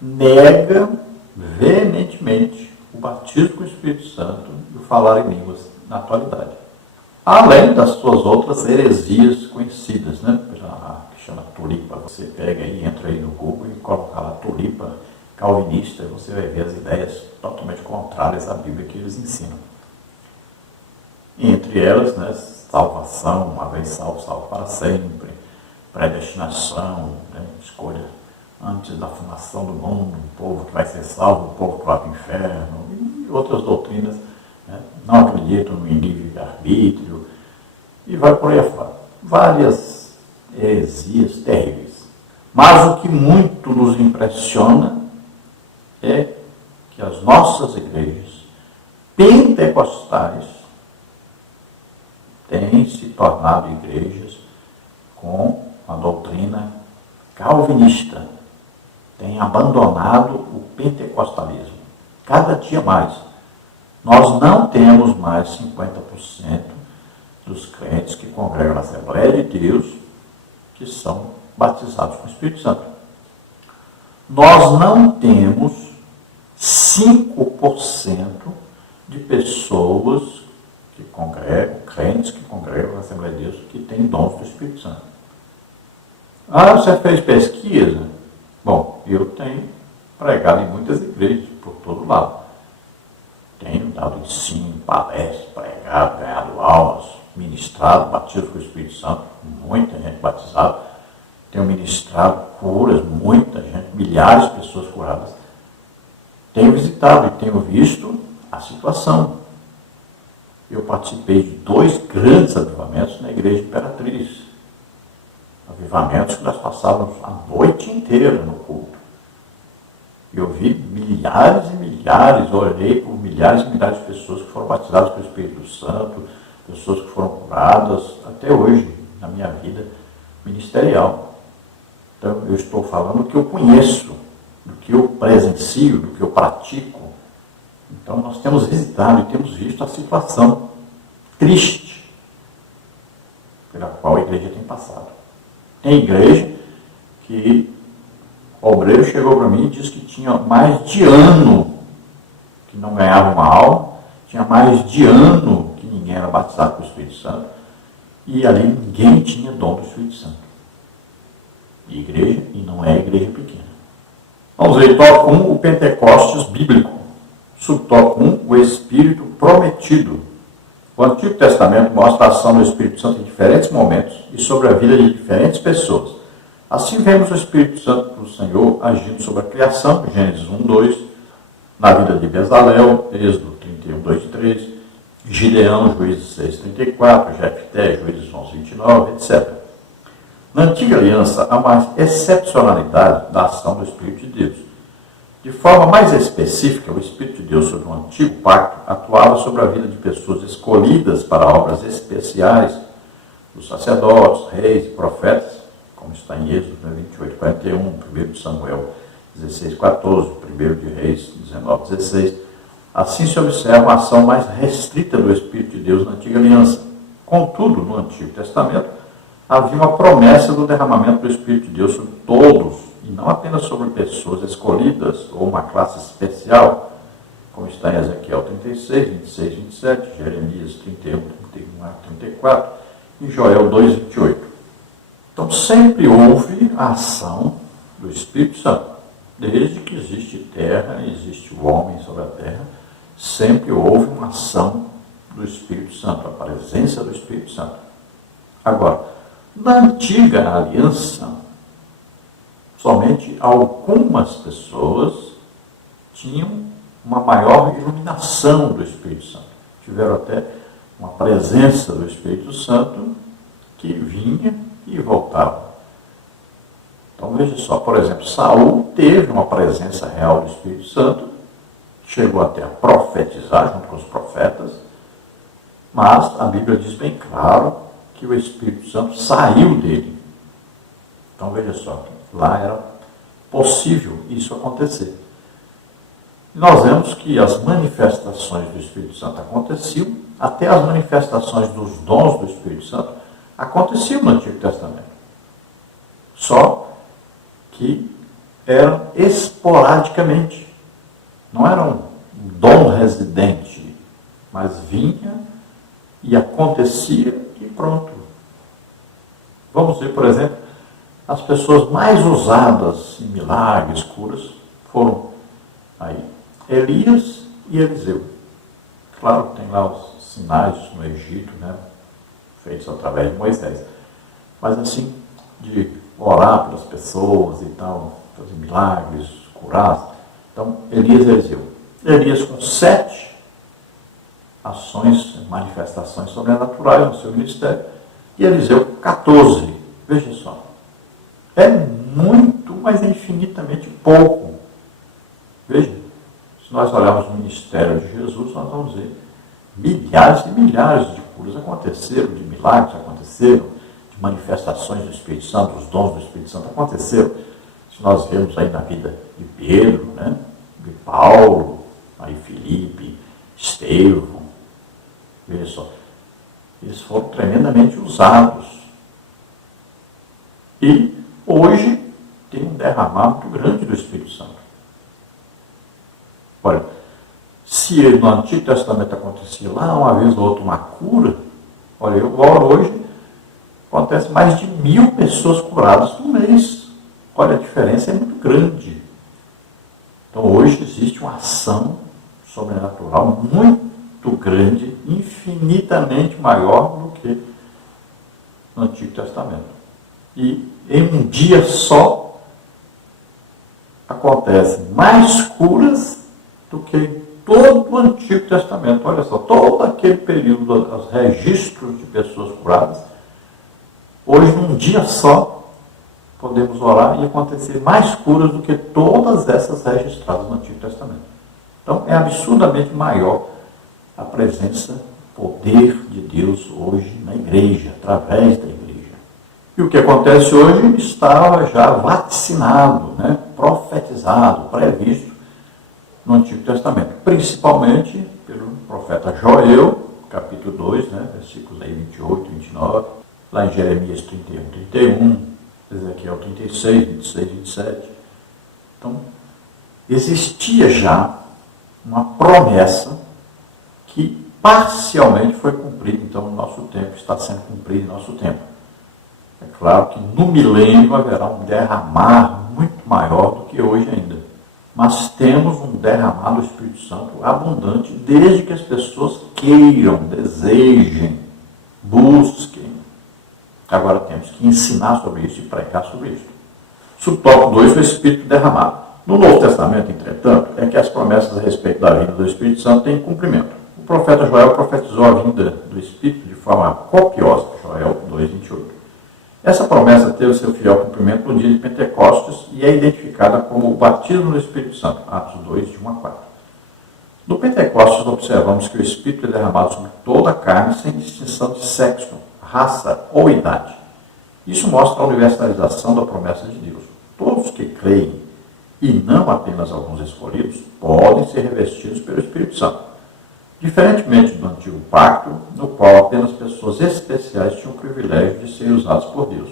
nega veementemente o batismo com o Espírito Santo e o falar em línguas na atualidade. Além das suas outras heresias conhecidas, né? Que chama tulipa. Você pega e entra aí no Google e coloca lá tulipa calvinista, você vai ver as ideias totalmente contrárias à Bíblia que eles ensinam. Entre elas, né, salvação, uma vez salvo, salvo para sempre, predestinação, né, escolha antes da fundação do mundo, o povo que vai ser salvo, o povo que vai para o inferno, e outras doutrinas, né, não acreditam no livre-arbítrio, e vai por aí afora. Várias heresias terríveis. Mas o que muito nos impressiona é que as nossas igrejas pentecostais têm se tornado igrejas com a doutrina calvinista, têm abandonado o pentecostalismo. Cada dia mais. Nós não temos mais 50% dos crentes que congregam na Assembleia de Deus, que são batizados com o Espírito Santo. Nós não temos 5% de pessoas que congregam, crentes que congregam na Assembleia de Deus, que têm dons do Espírito Santo. Ah, você fez pesquisa? Bom, eu tenho pregado em muitas igrejas, por todo lado. Tenho dado ensino, palestras, pregado, ganhado aulas, ministrado, batismo com o Espírito Santo, muita gente batizada. Tenho ministrado curas, muita gente, milhares de pessoas curadas. Tenho visitado e tenho visto a situação. Eu participei de 2 grandes avivamentos na Igreja Imperatriz. Avivamentos que nós passávamos a noite inteira no culto. Eu vi milhares e milhares, orei por milhares e milhares de pessoas que foram batizadas pelo Espírito Santo, pessoas que foram curadas, até hoje, na minha vida ministerial. Então, eu estou falando do que eu conheço, do que eu presencio, do que eu pratico. Então, nós temos visitado e temos visto a situação triste pela qual a igreja tem passado. Tem igreja que o obreiro chegou para mim e disse que tinha mais de ano que não ganhava uma alma, tinha mais de ano que ninguém era batizado com o Espírito Santo, e ali ninguém tinha dom do Espírito Santo. Igreja, e não é igreja pequena. Vamos ver, tópico 1, o Pentecostes bíblico. Subtópico 1, o Espírito prometido. O Antigo Testamento mostra a ação do Espírito Santo em diferentes momentos e sobre a vida de diferentes pessoas. Assim vemos o Espírito Santo do Senhor agindo sobre a criação, Gênesis 1, 2, na vida de Bezalel, Êxodo 31, 2 e 3, Gideão, Juízes 6, 34, Jefté, Juízes 11, 29, etc. Na Antiga Aliança, há uma excepcionalidade da ação do Espírito de Deus. De forma mais específica, o Espírito de Deus sobre o Antigo Pacto atuava sobre a vida de pessoas escolhidas para obras especiais, dos sacerdotes, reis e profetas, como está em Êxodo 28, 41, 1 de Samuel 16, 14, 1 de Reis 19, 16. Assim se observa a ação mais restrita do Espírito de Deus na Antiga Aliança. Contudo, no Antigo Testamento, havia uma promessa do derramamento do Espírito de Deus sobre todos, e não apenas sobre pessoas escolhidas ou uma classe especial, como está em Ezequiel 36, 26, 27, Jeremias 31, 31 a 34 e Joel 2, 28. Então, sempre houve a ação do Espírito Santo. Desde que existe terra, existe o homem sobre a terra, sempre houve uma ação do Espírito Santo, a presença do Espírito Santo. Agora, na Antiga Aliança, somente algumas pessoas tinham uma maior iluminação do Espírito Santo. Tiveram até uma presença do Espírito Santo que vinha e voltava. Então veja só, por exemplo, Saul teve uma presença real do Espírito Santo, chegou até a profetizar junto com os profetas, mas a Bíblia diz bem claro que o Espírito Santo saiu dele. Então veja só, lá era possível isso acontecer. Nós vemos que as manifestações do Espírito Santo aconteciam, até as manifestações dos dons do Espírito Santo aconteciam no Antigo Testamento. Só que eram esporadicamente. Não era um dom residente, mas vinha e acontecia e pronto. Vamos ver, por exemplo, as pessoas mais usadas em milagres, curas, foram aí Elias e Eliseu. Claro que tem lá os sinais no Egito, né, feitos através de Moisés. Mas assim, de orar pelas pessoas e tal, fazer milagres, curar. Então, Elias e Eliseu. Elias com 7 ações, manifestações sobrenaturais no seu ministério. E Eliseu 14. Veja só. É muito, mas é infinitamente pouco. Veja, se nós olharmos o ministério de Jesus, nós vamos ver milhares e milhares de curas aconteceram, de milagres aconteceram, de manifestações do Espírito Santo, os dons do Espírito Santo aconteceram. Se nós vemos aí na vida de Pedro, né, de Paulo, aí Filipe, Estevão, veja só. Eles foram tremendamente usados. E hoje tem um derramar muito grande do Espírito Santo. Olha, se no Antigo Testamento acontecia lá uma vez ou outra uma cura, olha, eu oro hoje, acontece mais de 1000 pessoas curadas no mês. Olha, a diferença é muito grande. Então hoje existe uma ação sobrenatural muito grande, infinitamente maior do que no Antigo Testamento. E em um dia só acontecem mais curas do que em todo o Antigo Testamento. Olha só, todo aquele período, os registros de pessoas curadas, hoje num dia só podemos orar e acontecer mais curas do que todas essas registradas no Antigo Testamento. Então é absurdamente maior a presença, o poder de Deus hoje na igreja, através da igreja. E o que acontece hoje estava já vacinado, né, profetizado, previsto no Antigo Testamento, principalmente pelo profeta Joel, capítulo 2, né, versículos aí 28, 29, lá em Jeremias 31, 31, Ezequiel 36, 26, 27. Então, existia já uma promessa que parcialmente foi cumprida, então, no nosso tempo, está sendo cumprida no nosso tempo. É claro que no milênio haverá um derramar muito maior do que hoje ainda. Mas temos um derramar do Espírito Santo abundante, desde que as pessoas queiram, desejem, busquem. Agora temos que ensinar sobre isso e pregar sobre isso. Subtópico 2 foi o Espírito derramado. No Novo Testamento, entretanto, é que as promessas a respeito da vinda do Espírito Santo têm cumprimento. O profeta Joel profetizou a vinda do Espírito de forma copiosa, Joel 2, 28. Essa promessa teve seu fiel cumprimento no dia de Pentecostes e é identificada como o batismo no Espírito Santo, Atos 2, de 1 a 4. No Pentecostes, observamos que o Espírito é derramado sobre toda a carne, sem distinção de sexo, raça ou idade. Isso mostra a universalização da promessa de Deus. Todos que creem, e não apenas alguns escolhidos, podem ser revestidos pelo Espírito Santo. Diferentemente do Antigo Pacto, no qual apenas pessoas especiais tinham o privilégio de serem usadas por Deus.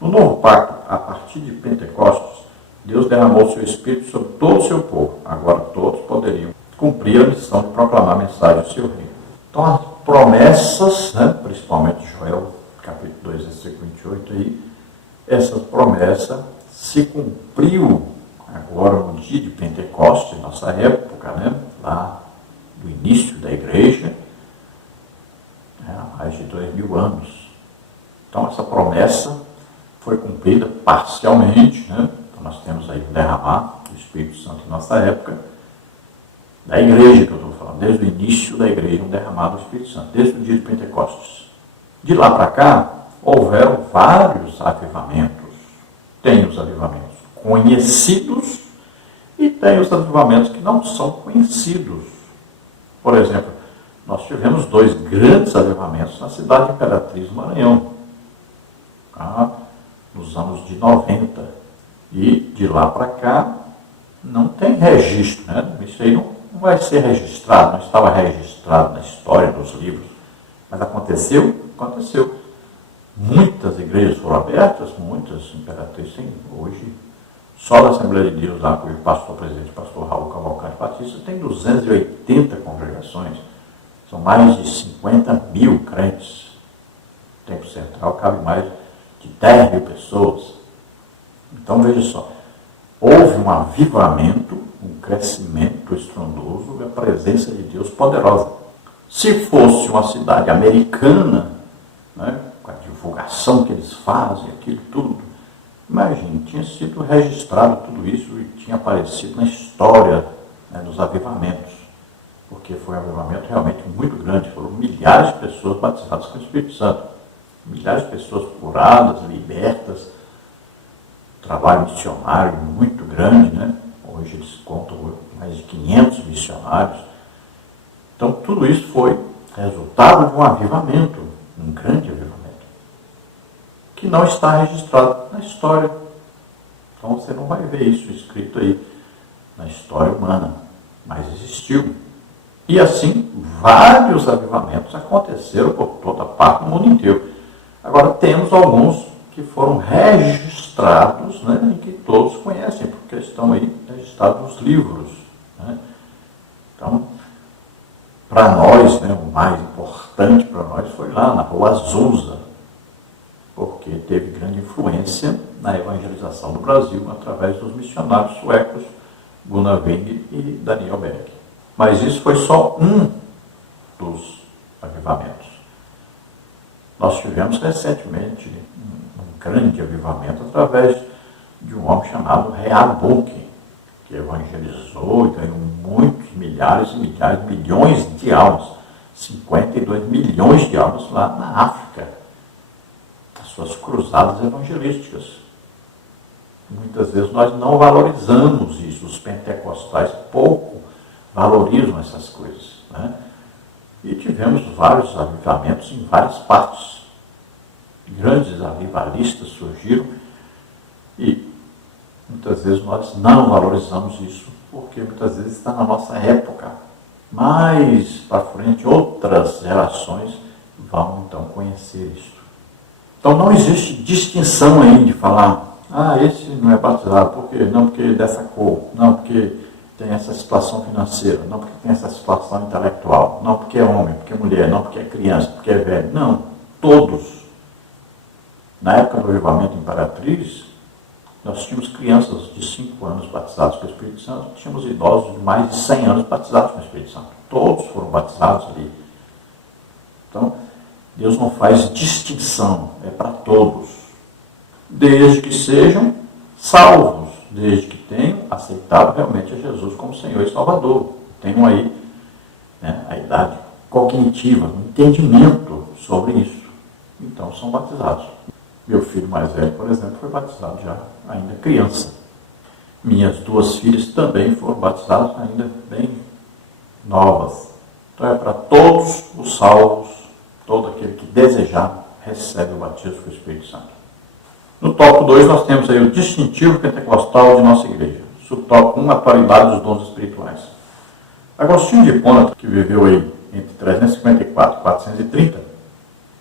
No Novo Pacto, a partir de Pentecostes, Deus derramou seu Espírito sobre todo o seu povo. Agora todos poderiam cumprir a missão de proclamar a mensagem do seu reino. Então as promessas, né, principalmente Joel, capítulo 2, versículo 28, aí, essa promessa se cumpriu agora no dia de Pentecostes, nossa época, né, lá do início da igreja, né, há mais de 2000 anos. Então essa promessa foi cumprida parcialmente, né? Então nós temos aí o derramar do Espírito Santo em nossa época, da igreja que eu estou falando, desde o início da igreja, um derramar do Espírito Santo, desde o dia de Pentecostes. De lá para cá, houveram vários avivamentos. Tem os avivamentos conhecidos e tem os avivamentos que não são conhecidos. Por exemplo, nós tivemos 2 grandes avivamentos na cidade de Imperatriz, no Maranhão, nos anos de 90. E de lá para cá não tem registro, né? Isso aí não vai ser registrado, não estava registrado na história dos livros. Mas aconteceu? Aconteceu. Muitas igrejas foram abertas, muitas Imperatriz tem hoje. Só da Assembleia de Deus, lá, cujo pastor-presidente, pastor Raul Cavalcante Batista, tem 280 congregações. São mais de 50.000 crentes. O Templo Central cabe mais de 10.000 pessoas. Então, veja só. Houve um avivamento, um crescimento estrondoso, a presença de Deus poderosa. Se fosse uma cidade americana, né, com a divulgação que eles fazem, aquilo tudo, imagine, tinha sido registrado tudo isso e tinha aparecido na história, né, dos avivamentos, porque foi um avivamento realmente muito grande, foram milhares de pessoas batizadas com o Espírito Santo, milhares de pessoas curadas, libertas, trabalho missionário muito grande, né? Hoje eles contam com mais de 500 missionários. Então tudo isso foi resultado de um avivamento, um grande avivamento, que não está registrado na história. Então você não vai ver isso escrito aí na história humana, mas existiu. E assim, vários avivamentos aconteceram por toda parte do mundo inteiro. Agora, temos alguns que foram registrados, né, e que todos conhecem, porque estão aí registrados nos livros. Né? Então, para nós, né, o mais importante para nós foi lá na Rua Azusa, porque teve grande influência na evangelização do Brasil através dos missionários suecos Gunnar Wingre e Daniel Beck. Mas isso foi só um dos avivamentos. Nós tivemos recentemente um grande avivamento através de um homem chamado Reinhard Bonke, que evangelizou e ganhou muitos, milhares e milhares, milhões de almas, 52 milhões de almas lá na África, as suas cruzadas evangelísticas. Muitas vezes nós não valorizamos isso, os pentecostais pouco valorizam essas coisas. Né? E tivemos vários avivamentos em várias partes. Grandes avivalistas surgiram e muitas vezes nós não valorizamos isso, porque muitas vezes está na nossa época. Mais para frente, outras gerações vão então conhecer isso. Então não existe distinção aí de falar, esse não é batizado, por quê? Não porque é dessa cor, não porque tem essa situação financeira, não porque tem essa situação intelectual, não porque é homem, porque é mulher, não porque é criança, porque é velho. Não, todos. Na época do avivamento Imperatriz, nós tínhamos crianças de 5 anos batizados com o Espírito Santo, tínhamos idosos de mais de 100 anos batizados com o Espírito Santo. Todos foram batizados ali. Então, Deus não faz distinção, é para todos. Desde que sejam salvos, desde que tenham aceitado realmente a Jesus como Senhor e Salvador. Tenham aí, né, a idade cognitiva, o entendimento sobre isso. Então, são batizados. Meu filho mais velho, por exemplo, foi batizado já ainda criança. Minhas 2 filhas também foram batizadas ainda bem novas. Então é para todos os salvos, todo aquele que desejar recebe o batismo com o Espírito Santo. No tópico 2 nós temos aí o distintivo pentecostal de nossa igreja. Subtópico 1, atualidade dos dons espirituais. Agostinho de Hipona, que viveu aí entre 354 e 430,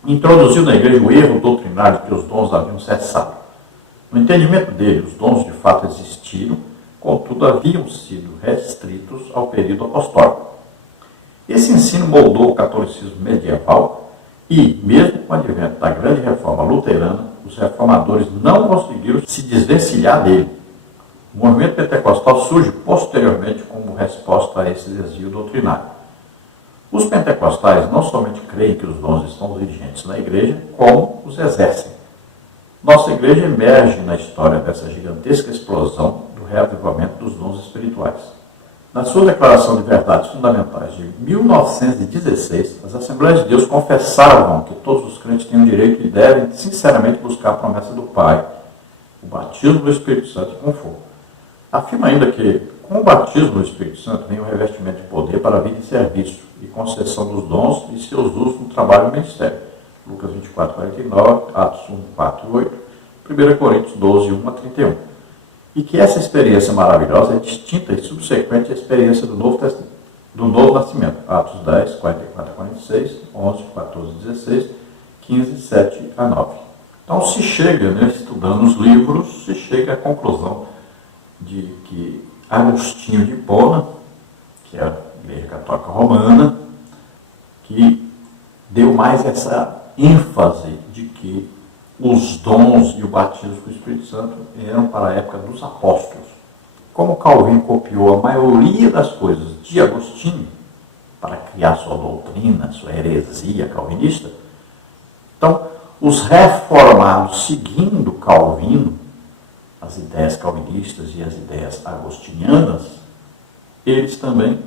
introduziu na igreja o erro doutrinário de que os dons haviam cessado. No entendimento dele, os dons de fato existiram, contudo haviam sido restritos ao período apostólico. Esse ensino moldou o catolicismo medieval e, mesmo com o advento da grande reforma luterana, os reformadores não conseguiram se desvencilhar dele. O movimento pentecostal surge posteriormente como resposta a esse desvio doutrinário. Os pentecostais não somente creem que os dons estão vigentes na igreja, como os exercem. Nossa igreja emerge na história dessa gigantesca explosão do reavivamento dos dons espirituais. Na sua Declaração de Verdades Fundamentais de 1916, as Assembleias de Deus confessavam que todos os crentes têm o direito e devem sinceramente buscar a promessa do Pai, o batismo do Espírito Santo com fogo. Afirma ainda que, com o batismo do Espírito Santo, vem o revestimento de poder para a vida e serviço e concessão dos dons e seus usos no trabalho e ministério. Lucas 24, 49, Atos 1, 4 e 8, 1 Coríntios 12, 1 a 31. E que essa experiência maravilhosa é distinta e subsequente à experiência do novo nascimento. Atos 10, 44 a 46, 11, 14 a 16, 15, 7 a 9. Então se chega, né, estudando os livros, se chega à conclusão de que Agostinho de Hipona, que é a Igreja Católica Romana, que deu mais essa ênfase de que os dons e o batismo com o Espírito Santo eram para a época dos apóstolos. Como Calvin copiou a maioria das coisas de Agostinho para criar sua doutrina, sua heresia calvinista, então os reformados, seguindo Calvino, as ideias calvinistas e as ideias agostinianas, eles também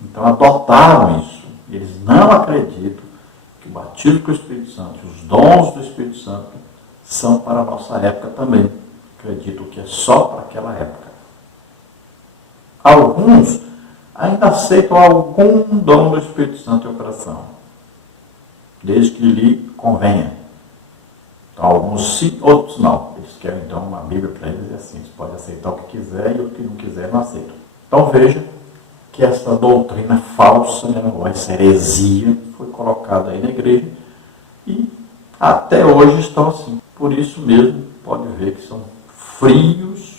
então adotaram isso. Eles não acreditam que o batismo com o Espírito Santo e os dons do Espírito Santo são para a nossa época também. Acreditam que é só para aquela época. Alguns ainda aceitam algum dom do Espírito Santo em coração, desde que lhe convenha. Então, alguns sim, outros não. Eles querem então uma Bíblia para eles e assim, você pode aceitar o que quiser e o que não quiser não aceita. Então veja que essa doutrina falsa, né, ou essa heresia, foi colocada aí na igreja e até hoje estão assim. Por isso mesmo, pode ver que são frios,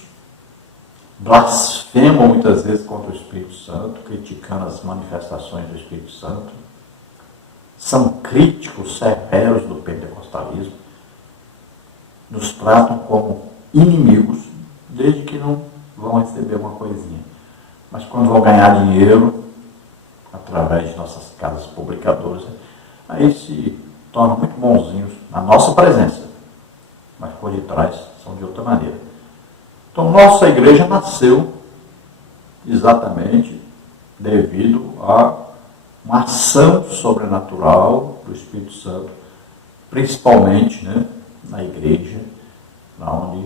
blasfemam muitas vezes contra o Espírito Santo, criticando as manifestações do Espírito Santo, são críticos severos do pentecostalismo, nos tratam como inimigos, desde que não vão receber uma coisinha. Mas quando vão ganhar dinheiro, através de nossas casas publicadoras, aí se tornam muito bonzinhos na nossa presença, mas por detrás são de outra maneira. Então, nossa igreja nasceu exatamente devido a uma ação sobrenatural do Espírito Santo, principalmente, né, na igreja, onde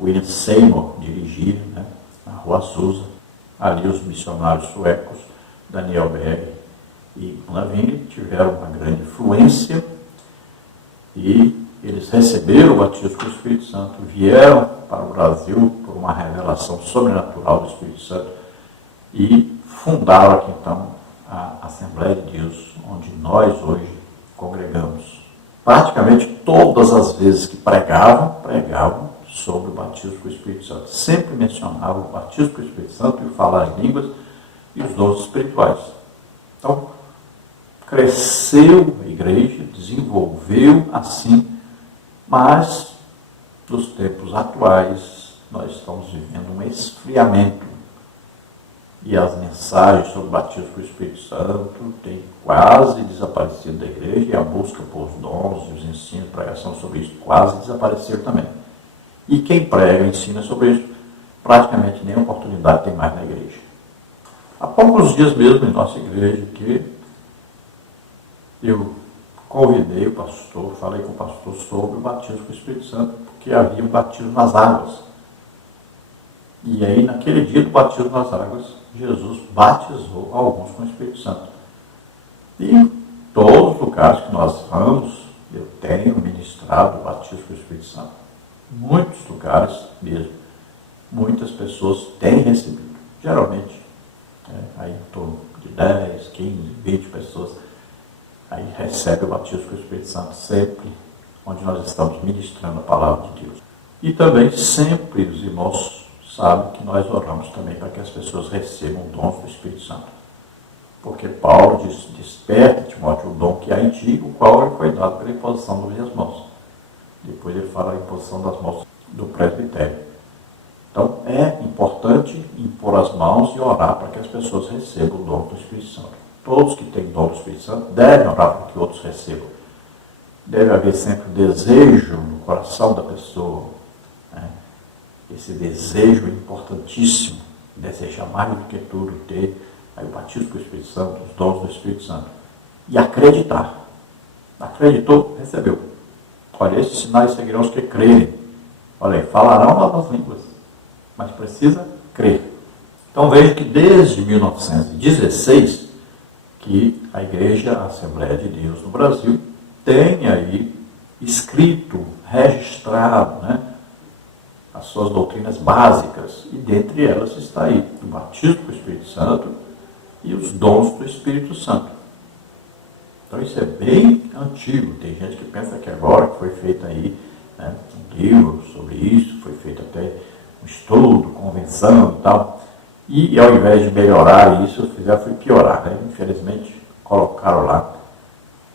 William Seymour dirigia, né, na Rua Azusa. Ali os missionários suecos, Daniel Berg e Laving, tiveram uma grande influência e eles receberam o batismo com o Espírito Santo, vieram para o Brasil por uma revelação sobrenatural do Espírito Santo e fundaram aqui então a Assembleia de Deus, onde nós hoje congregamos. Praticamente todas as vezes que pregavam sobre o batismo com o Espírito Santo. Sempre mencionavam o batismo com o Espírito Santo e falar em línguas e os dons espirituais. Então, cresceu a igreja, desenvolveu assim, mas nos tempos atuais nós estamos vivendo um esfriamento. E as mensagens sobre o batismo com o Espírito Santo têm quase desaparecido da igreja, e a busca por dons e os ensinos, pregação sobre isso quase desapareceram também. E quem prega, ensina sobre isso, praticamente nem oportunidade tem mais na igreja. Há poucos dias mesmo em nossa igreja que eu convidei o pastor, falei com o pastor sobre o batismo com o Espírito Santo, porque havia um batismo nas águas. E aí, naquele dia do batismo nas águas, Jesus batizou alguns com o Espírito Santo. E em todos os lugares que nós vamos, eu tenho ministrado o batismo com o Espírito Santo. Muitos lugares mesmo. Muitas pessoas têm recebido. Geralmente, aí em torno de 10, 15, 20 pessoas, aí recebe o batismo com o Espírito Santo sempre, onde nós estamos ministrando a palavra de Deus. E também sempre os irmãos sabem que nós oramos também para que as pessoas recebam dons do Espírito Santo. Porque Paulo diz, desperta, Timóteo, o dom que há em ti, o qual ele foi dado pela imposição das minhas mãos. Depois ele fala a imposição das mãos do presbitério. Então, é importante impor as mãos e orar para que as pessoas recebam o dom do Espírito Santo. Todos que têm dom do Espírito Santo devem orar para que outros recebam. Deve haver sempre o desejo no coração da pessoa, né? Esse desejo é importantíssimo, desejar mais do que tudo, ter aí o batismo com o Espírito Santo, os dons do Espírito Santo. E acreditar. Acreditou, recebeu. Olha, esses sinais seguirão os que crerem. Olha aí, falarão novas línguas, mas precisa crer. Então veja que desde 1916, que a Igreja a Assembleia de Deus no Brasil tem aí escrito, registrado, né, as suas doutrinas básicas, e dentre elas está aí o batismo com o Espírito Santo e os dons do Espírito Santo. Então isso é bem antigo, tem gente que pensa que agora que foi feito aí, né, um livro sobre isso, foi feito até um estudo, convenção e tal, e ao invés de melhorar isso, fizeram foi piorar, né? Infelizmente colocaram lá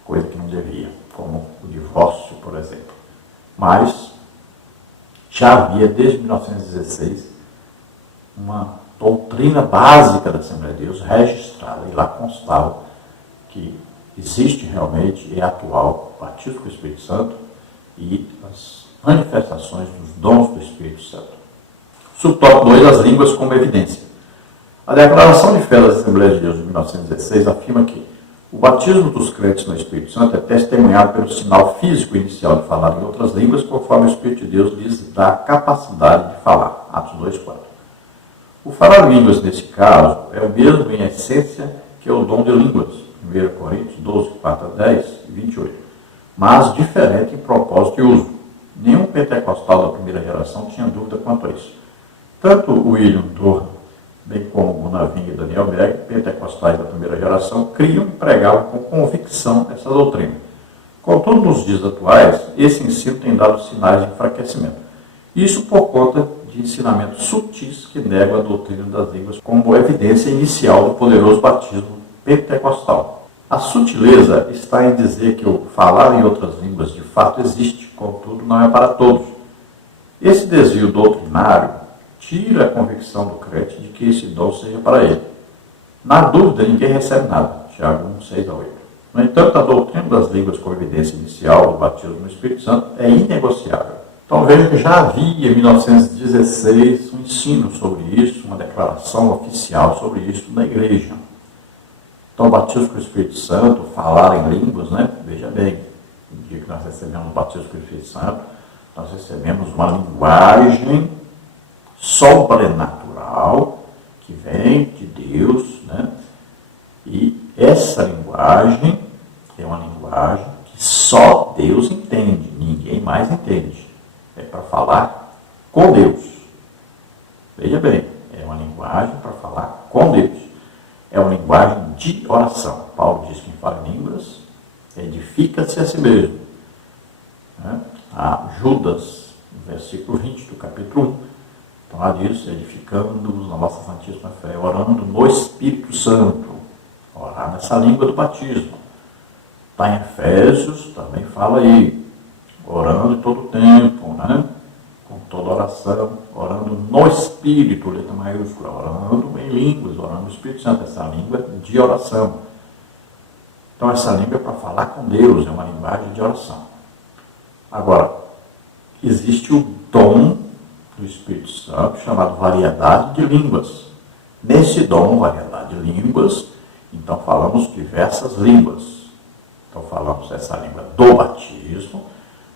coisa que não devia, como o divórcio, por exemplo. Mas já havia, desde 1916, uma doutrina básica da Assembleia de Deus registrada, e lá constava que existe realmente e é atual o batismo com o Espírito Santo e as manifestações dos dons do Espírito Santo. Subtópico 2, as línguas como evidência. A Declaração de Fé das Assembleias de Deus de 1916 afirma que o batismo dos crentes no Espírito Santo é testemunhado pelo sinal físico inicial de falar em outras línguas, conforme o Espírito de Deus lhes dá a capacidade de falar. Atos 2:4. O falar línguas, nesse caso, é o mesmo em essência que o dom de línguas, 1 Coríntios 12, 4-10 e 28, mas diferente em propósito e uso. Nenhum pentecostal da primeira geração tinha dúvida quanto a isso. Tanto William Durham, bem como Bonaving e Daniel Berg, pentecostais da primeira geração, criam e pregavam com convicção essa doutrina. Contudo, nos dias atuais, esse ensino tem dado sinais de enfraquecimento. Isso por conta de ensinamentos sutis que negam a doutrina das línguas como evidência inicial do poderoso batismo pentecostal. A sutileza está em dizer que o falar em outras línguas de fato existe, contudo não é para todos. Esse desvio doutrinário tira a convicção do crente de que esse dom seja para ele. Na dúvida, ninguém recebe nada. Tiago 1, 6 a 8. No entanto, a doutrina das línguas como evidência inicial do batismo no Espírito Santo é inegociável. Então veja que já havia em 1916 um ensino sobre isso, uma declaração oficial sobre isso na igreja. Então o batismo com o Espírito Santo, falar em línguas, né? Veja bem, no dia que nós recebemos o batismo com o Espírito Santo, nós recebemos uma linguagem sobrenatural que vem de Deus, né? E essa linguagem é uma linguagem que só Deus entende, ninguém mais entende. É para falar com Deus. Veja bem, é uma linguagem para falar com Deus. É uma linguagem de oração. Paulo diz que quem fala em línguas edifica-se a si mesmo. Né? A Judas, no versículo 20 do capítulo 1, então lá diz, edificando-nos na nossa santíssima fé, orando no Espírito Santo. Orar nessa língua do batismo. Está em Efésios, também fala aí. Orando todo o tempo, né? Com toda oração, orando no Espírito, letra maiúscula, orando em línguas, orando no Espírito Santo, essa língua de oração. Então essa língua é para falar com Deus, é uma linguagem de oração. Agora, existe o dom do Espírito Santo, chamado variedade de línguas. Nesse dom, variedade de línguas, então falamos diversas línguas. Então falamos essa língua do batismo,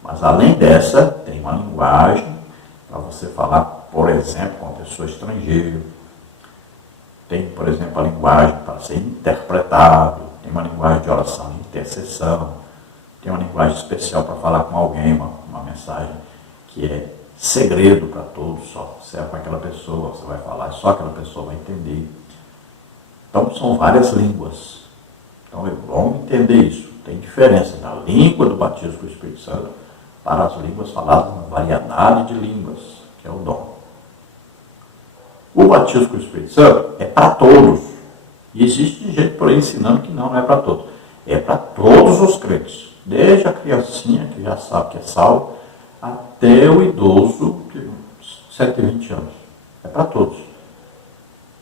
mas além dessa, tem uma linguagem para você falar, por exemplo, com uma pessoa estrangeira. Tem, por exemplo, a linguagem para ser interpretado. Tem uma linguagem de oração de intercessão. Tem uma linguagem especial para falar com alguém, uma mensagem que é segredo para todos, só você é com aquela pessoa, você vai falar, só aquela pessoa vai entender. Então, são várias línguas. Então, é bom entender isso. Tem diferença na língua do batismo com o Espírito Santo para as línguas faladas na variedade de línguas, que é o dom. O batismo com o Espírito Santo é para todos. E existe gente por aí ensinando que não é para todos. É para todos os crentes. Desde a criancinha, que já sabe que é salvo, até o idoso de 120 anos. É para todos.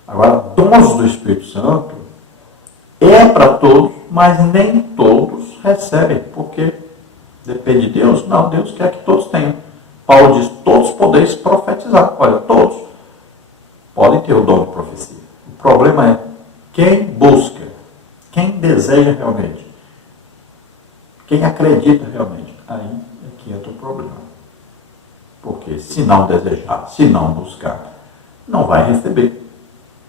Agora, dons do Espírito Santo é para todos, mas nem todos recebem, porque depende de Deus? Não, Deus quer que todos tenham. Paulo diz, todos podeis profetizar. Olha, todos podem ter o dom de profecia. O problema é quem busca, quem deseja realmente, quem acredita realmente. Aí é que entra o problema. Porque se não desejar, se não buscar, não vai receber.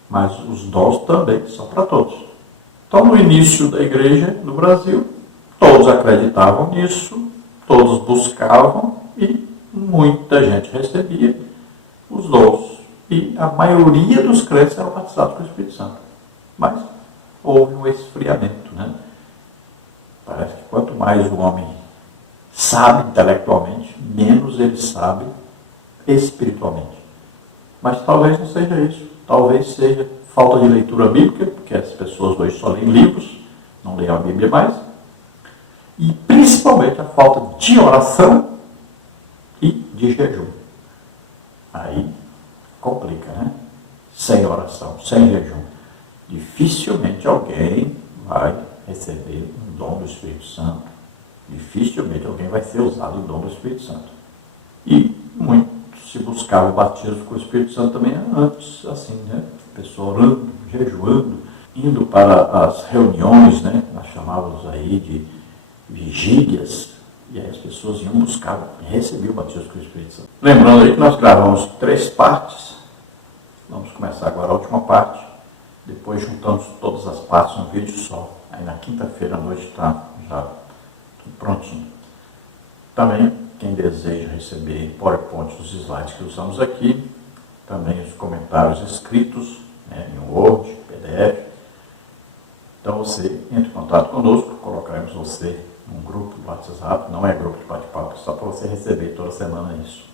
Mas os dons também são para todos. Então, no início da igreja no Brasil, todos acreditavam nisso, todos buscavam e muita gente recebia os dons. E a maioria dos crentes eram batizados com o Espírito Santo. Mas houve um esfriamento, né? Parece que quanto mais o homem sabe intelectualmente, menos ele sabe espiritualmente. Mas talvez não seja isso. Talvez seja falta de leitura bíblica, porque as pessoas hoje só leem livros, não leem a Bíblia mais. E principalmente a falta de oração e de jejum. Aí complica, né? Sem oração, sem jejum, dificilmente alguém vai receber um dom do Espírito Santo. Dificilmente alguém vai ser usado o dom do Espírito Santo. E muito se buscava o batismo com o Espírito Santo também antes, assim, né? A pessoa orando, jejuando, indo para as reuniões, né? Nós chamávamos aí de vigílias, e aí as pessoas iam buscar e recebiam o batismo com o Espírito Santo. Lembrando aí que nós gravamos 3 partes, vamos começar agora a última parte, depois juntamos todas as partes num vídeo só. Aí na quinta-feira à noite está já tudo prontinho. Também, quem deseja receber PowerPoint dos slides que usamos aqui, também os comentários escritos, né, em Word, PDF. Então você entre em contato conosco, colocaremos você num grupo do WhatsApp, não é grupo de bate-papo, é só para você receber toda semana isso.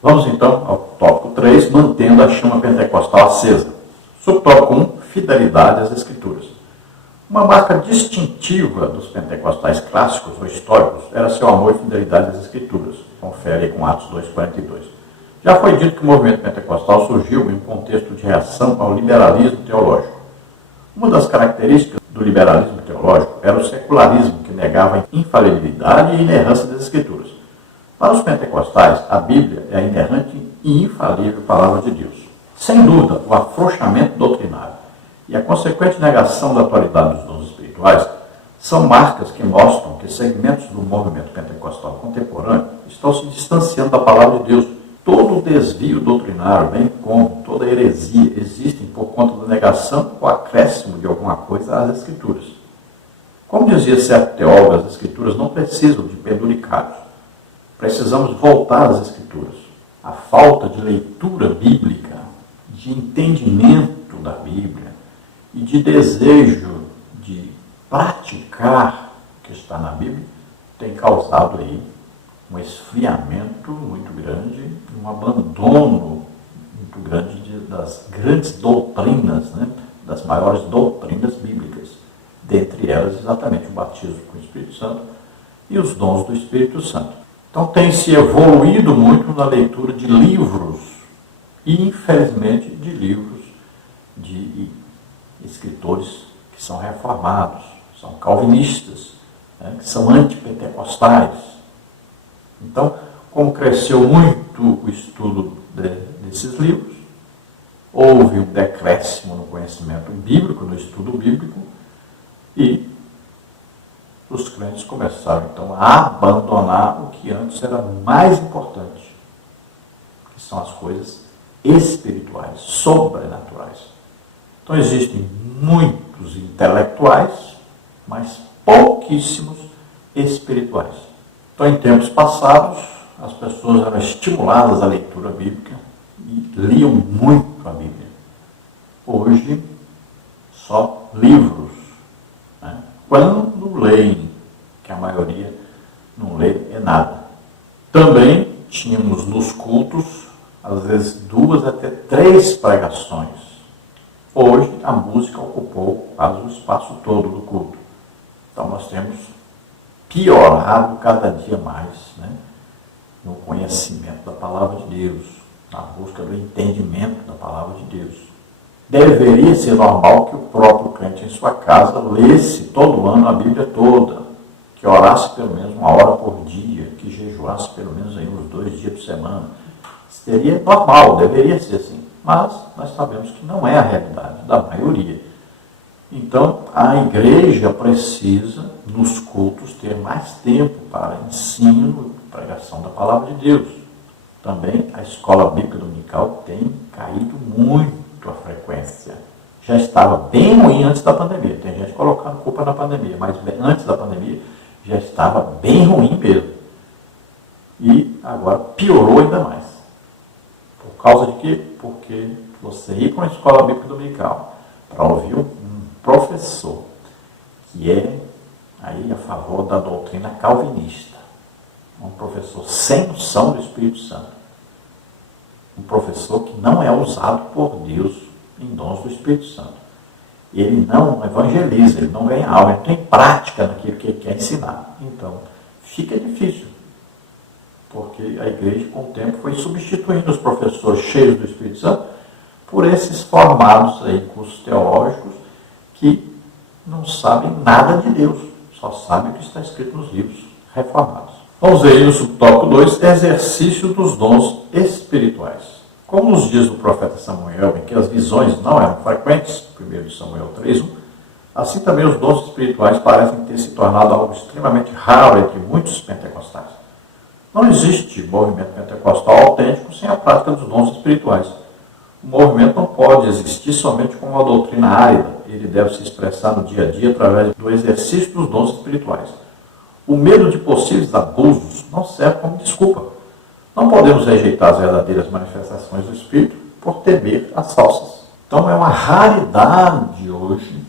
Vamos então ao tópico 3, mantendo a chama pentecostal acesa. Subtópico 1, fidelidade às Escrituras. Uma marca distintiva dos pentecostais clássicos ou históricos era seu amor e fidelidade às Escrituras. Confere aí com Atos 2,42. Já foi dito que o movimento pentecostal surgiu em um contexto de reação ao liberalismo teológico. Uma das características do liberalismo teológico era o secularismo, que negava a infalibilidade e inerrância das Escrituras. Para os pentecostais, a Bíblia é a inerrante e infalível palavra de Deus. Sem dúvida, o afrouxamento doutrinário e a consequente negação da atualidade dos dons espirituais são marcas que mostram que segmentos do movimento pentecostal contemporâneo estão se distanciando da palavra de Deus. Todo o desvio doutrinário, bem como toda heresia, existem por conta da negação ou acréscimo de alguma coisa às Escrituras. Como dizia certo teólogo, as Escrituras não precisam de penduricários. Precisamos voltar às Escrituras. A falta de leitura bíblica, de entendimento da Bíblia e de desejo de praticar o que está na Bíblia tem causado aí um esfriamento muito grande, um abandono muito grande das grandes doutrinas, né? Das maiores doutrinas bíblicas, dentre elas exatamente o batismo com o Espírito Santo e os dons do Espírito Santo. Então tem se evoluído muito na leitura de livros e, infelizmente, de livros de escritores que são reformados, são calvinistas, né, que são antipentecostais. Então, como cresceu muito o estudo desses livros, houve um decréscimo no conhecimento bíblico, no estudo bíblico, e os crentes começaram, então, a abandonar o que antes era mais importante, que são as coisas espirituais, sobrenaturais. Então, existem muitos intelectuais, mas pouquíssimos espirituais. Então, em tempos passados, as pessoas eram estimuladas à leitura bíblica e liam muito a Bíblia. Hoje, só livros. Né? Quando leem, que a maioria não lê é nada. Também tínhamos nos cultos, às vezes 2 até 3 pregações. Hoje, a música ocupou quase o espaço todo do culto. Então, nós temos piorado cada dia mais, né, no conhecimento da palavra de Deus, na busca do entendimento da palavra de Deus. Deveria ser normal que o próprio crente em sua casa lesse todo ano a Bíblia toda, que orasse pelo menos 1 hora por dia, que jejuasse pelo menos aí uns 2 dias por semana. Isso seria normal, deveria ser assim. Mas nós sabemos que não é a realidade da maioria. Então, a igreja precisa, nos cultos, ter mais tempo para ensino e pregação da palavra de Deus. Também a escola bíblica dominical tem caído muito a frequência. Já estava bem ruim antes da pandemia. Tem gente colocando culpa na pandemia, mas antes da pandemia já estava bem ruim mesmo. E agora piorou ainda mais. Por causa de quê? Porque você ir para uma escola bíblica dominical para ouvir um professor que é aí a favor da doutrina calvinista, um professor sem unção do Espírito Santo, um professor que não é usado por Deus em dons do Espírito Santo. Ele não evangeliza, ele não ganha alma, ele não tem prática naquilo que ele quer ensinar. Então, fica difícil, porque a igreja, com o tempo, foi substituindo os professores cheios do Espírito Santo por esses formados aí, cursos teológicos, que não sabem nada de Deus, só sabem o que está escrito nos livros reformados. Vamos ver aí no subtópico 2, exercício dos dons espirituais. Como nos dias do profeta Samuel, em que as visões não eram frequentes, 1 Samuel 3:1, assim também os dons espirituais parecem ter se tornado algo extremamente raro entre muitos pentecostais. Não existe movimento pentecostal autêntico sem a prática dos dons espirituais. O movimento não pode existir somente com uma doutrina árida. Ele deve se expressar no dia a dia através do exercício dos dons espirituais. O medo de possíveis abusos não serve como desculpa. Não podemos rejeitar as verdadeiras manifestações do Espírito por temer as falsas. Então é uma raridade hoje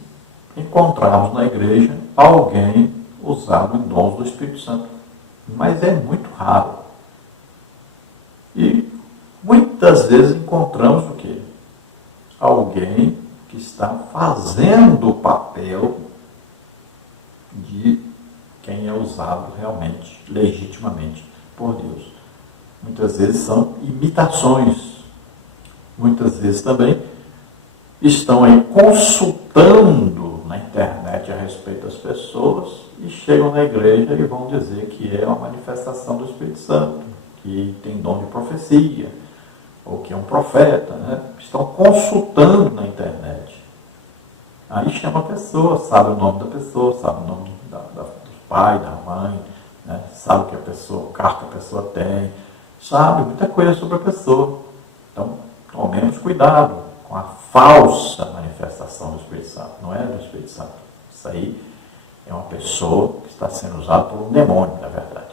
encontrarmos na igreja alguém usado em dons do Espírito Santo. Mas é muito raro. E muitas vezes encontramos o quê? Alguém que está fazendo o papel de quem é usado realmente, legitimamente, por Deus. Muitas vezes são imitações. Muitas vezes também estão aí consultando na internet a respeito das pessoas e chegam na igreja e vão dizer que é uma manifestação do Espírito Santo, que tem dom de profecia, ou que é um profeta, né? Estão consultando na internet. Aí chama a pessoa, sabe o nome da pessoa, sabe o nome do pai, da mãe, né? Sabe o que a pessoa, o carro que a pessoa tem, sabe muita coisa sobre a pessoa. Então, tomemos cuidado com a falsa manifestação do Espírito Santo. Não é do Espírito Santo. Isso aí é uma pessoa que está sendo usada por um demônio, na verdade.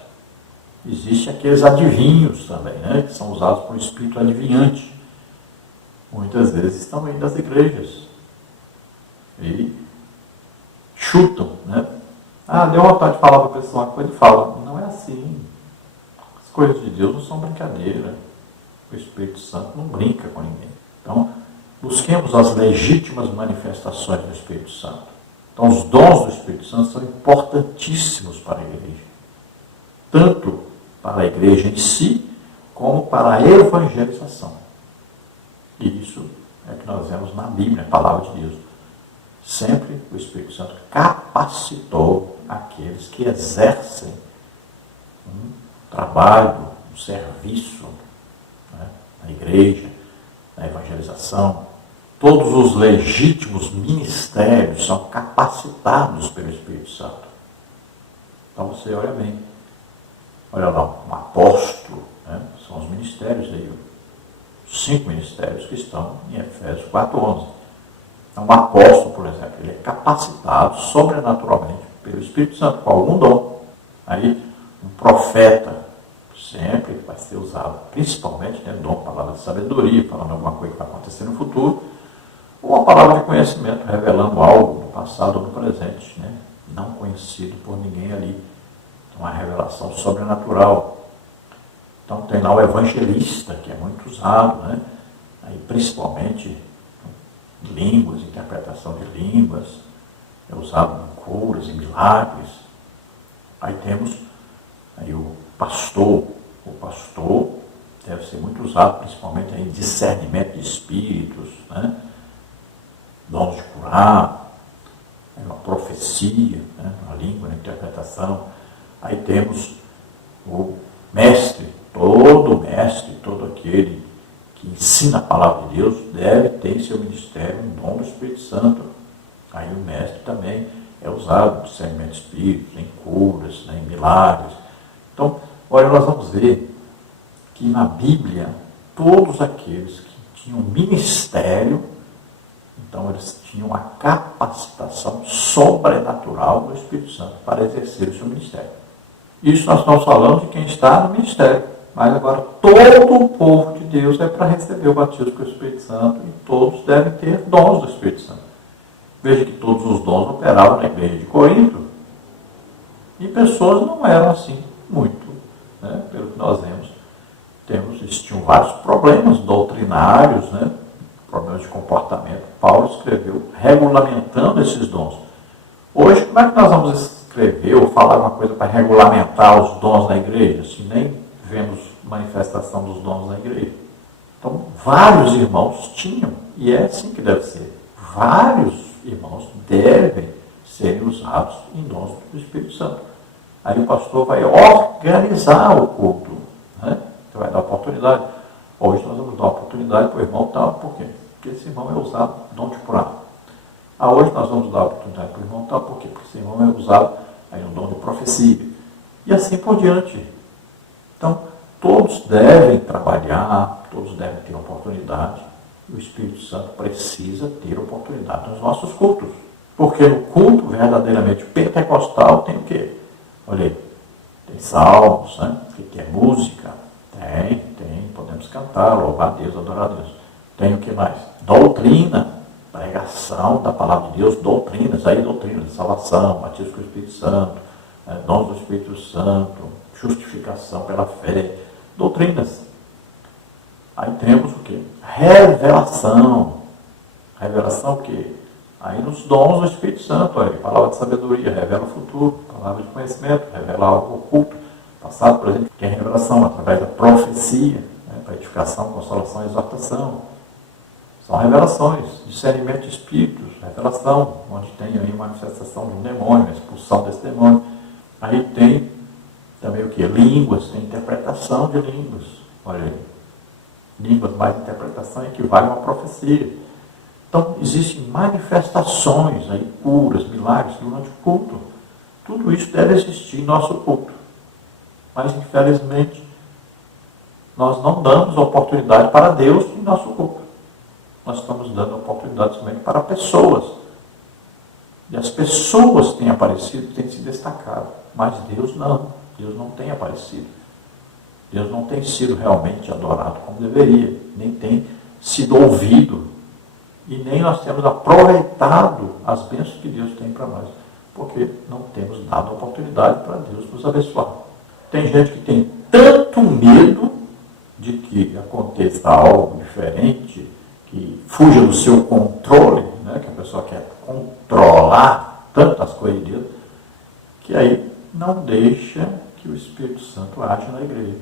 Existem aqueles adivinhos também, né, que são usados por um espírito adivinhante. Muitas vezes estão aí das igrejas. E chutam, né? Deu vontade de falar para a pessoa uma coisa e fala. Não é assim. As coisas de Deus não são brincadeira. O Espírito Santo não brinca com ninguém. Então, busquemos as legítimas manifestações do Espírito Santo. Então, os dons do Espírito Santo são importantíssimos para a igreja. Tanto para a igreja em si, como para a evangelização. E isso é o que nós vemos na Bíblia, a palavra de Deus. Sempre o Espírito Santo capacitou aqueles que exercem um trabalho, um serviço, né, na igreja, na evangelização. Todos os legítimos ministérios são capacitados pelo Espírito Santo. Então você olha bem. Olha lá, um apóstolo, né? São os ministérios aí, os 5 ministérios que estão em Efésios 4:11. Então, um apóstolo, por exemplo, ele é capacitado sobrenaturalmente pelo Espírito Santo com algum dom. Aí, um profeta sempre vai ser usado, principalmente, né, dom, palavra de sabedoria, falando alguma coisa que vai acontecer no futuro, ou uma palavra de conhecimento, revelando algo no passado ou no presente, né, não conhecido por ninguém ali. Uma revelação sobrenatural. Então tem lá o evangelista, que é muito usado, né? Aí, principalmente línguas, interpretação de línguas, é usado em curas, em milagres. Aí temos aí o pastor. O pastor deve ser muito usado, principalmente em discernimento de espíritos, né? Dons de curar, uma profecia, né? Na língua, na interpretação. Aí temos o mestre, todo aquele que ensina a palavra de Deus deve ter em seu ministério um dom do Espírito Santo. Aí o mestre também é usado no discernimento de espíritos, em curas, né, em milagres. Então, olha, nós vamos ver que na Bíblia, todos aqueles que tinham ministério, então eles tinham a capacitação sobrenatural do Espírito Santo para exercer o seu ministério. Isso nós estamos falando de quem está no ministério. Mas agora todo o povo de Deus é para receber o batismo com o Espírito Santo e todos devem ter dons do Espírito Santo. Veja que todos os dons operavam na igreja de Corinto e pessoas não eram assim muito, né? Pelo que nós vemos. Existiam vários problemas doutrinários, né? Problemas de comportamento. Paulo escreveu regulamentando esses dons. Hoje, como é que nós vamos escrever ou falar alguma coisa para regulamentar os dons da igreja, se nem vemos manifestação dos dons na igreja? Então, vários irmãos tinham, e é assim que deve ser. Vários irmãos devem ser usados em dons do Espírito Santo. Aí o pastor vai organizar o culto, né? Então vai dar oportunidade. Hoje nós vamos dar oportunidade para o irmão tal, por quê? Porque esse irmão é usado dom de curar. Hoje nós vamos dar oportunidade para o irmão tal, por quê? Porque esse irmão é usado aí no dom de profecia. E assim por diante. Então, todos devem trabalhar, todos devem ter oportunidade. O Espírito Santo precisa ter oportunidade nos nossos cultos. Porque no culto verdadeiramente pentecostal tem o quê? Olha aí, tem salmos, né? O que é música? Tem, podemos cantar, louvar a Deus, adorar a Deus. Tem o que mais? Doutrina, pregação da palavra de Deus, doutrinas, aí doutrinas, salvação, batismo com o Espírito Santo, dons do Espírito Santo, justificação pela fé, doutrinas. Aí temos o quê? Revelação. Revelação o quê? Aí nos dons do Espírito Santo, olha, palavra de sabedoria, revela o futuro, palavra de conhecimento, revela algo oculto, passado, presente, que é revelação, através da profecia, para edificação, consolação e exortação. São revelações, discernimento de espíritos, revelação, onde tem aí manifestação de um demônio, a expulsão desse demônio. Aí tem também o que? Línguas, tem interpretação de línguas. Olha aí, línguas mais interpretação equivale a uma profecia. Então, existem manifestações, aí, curas, milagres durante o culto. Tudo isso deve existir em nosso culto. Mas, infelizmente, nós não damos oportunidade para Deus em nosso culto. Nós estamos dando oportunidade somente para pessoas. E as pessoas têm aparecido, têm se destacado. Mas Deus não. Deus não tem aparecido. Deus não tem sido realmente adorado como deveria. Nem tem sido ouvido. E nem nós temos aproveitado as bênçãos que Deus tem para nós. Porque não temos dado oportunidade para Deus nos abençoar. Tem gente que tem tanto medo de que aconteça algo diferente, que fuja do seu controle, né, que a pessoa quer controlar tantas coisas de Deus, que aí não deixa que o Espírito Santo age na igreja.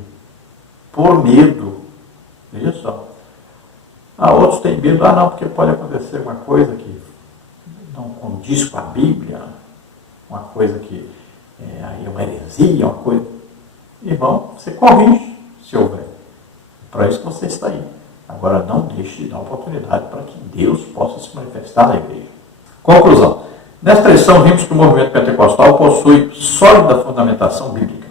Por medo. Veja só. Outros têm medo, não, porque pode acontecer uma coisa que não condiz com a Bíblia, uma coisa que aí é uma heresia, uma coisa. Irmão, você corrige, se houver. Para isso que você está aí. Agora, não deixe de dar oportunidade para que Deus possa se manifestar na igreja. Conclusão. Nesta lição, vimos que o movimento pentecostal possui sólida fundamentação bíblica.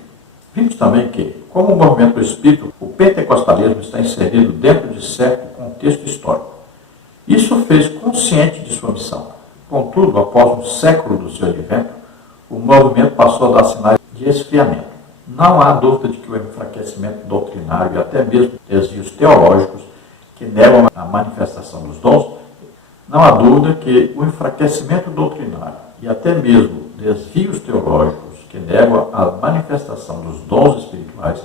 Vimos também que, como o movimento do Espírito, o pentecostalismo está inserido dentro de certo contexto histórico. Isso o fez consciente de sua missão. Contudo, após um século do seu advento, o movimento passou a dar sinais de esfriamento. Não há dúvida de que o enfraquecimento doutrinário e até mesmo desvios teológicos que negam a manifestação dos dons, não há dúvida que o enfraquecimento doutrinário e até mesmo desvios teológicos que negam a manifestação dos dons espirituais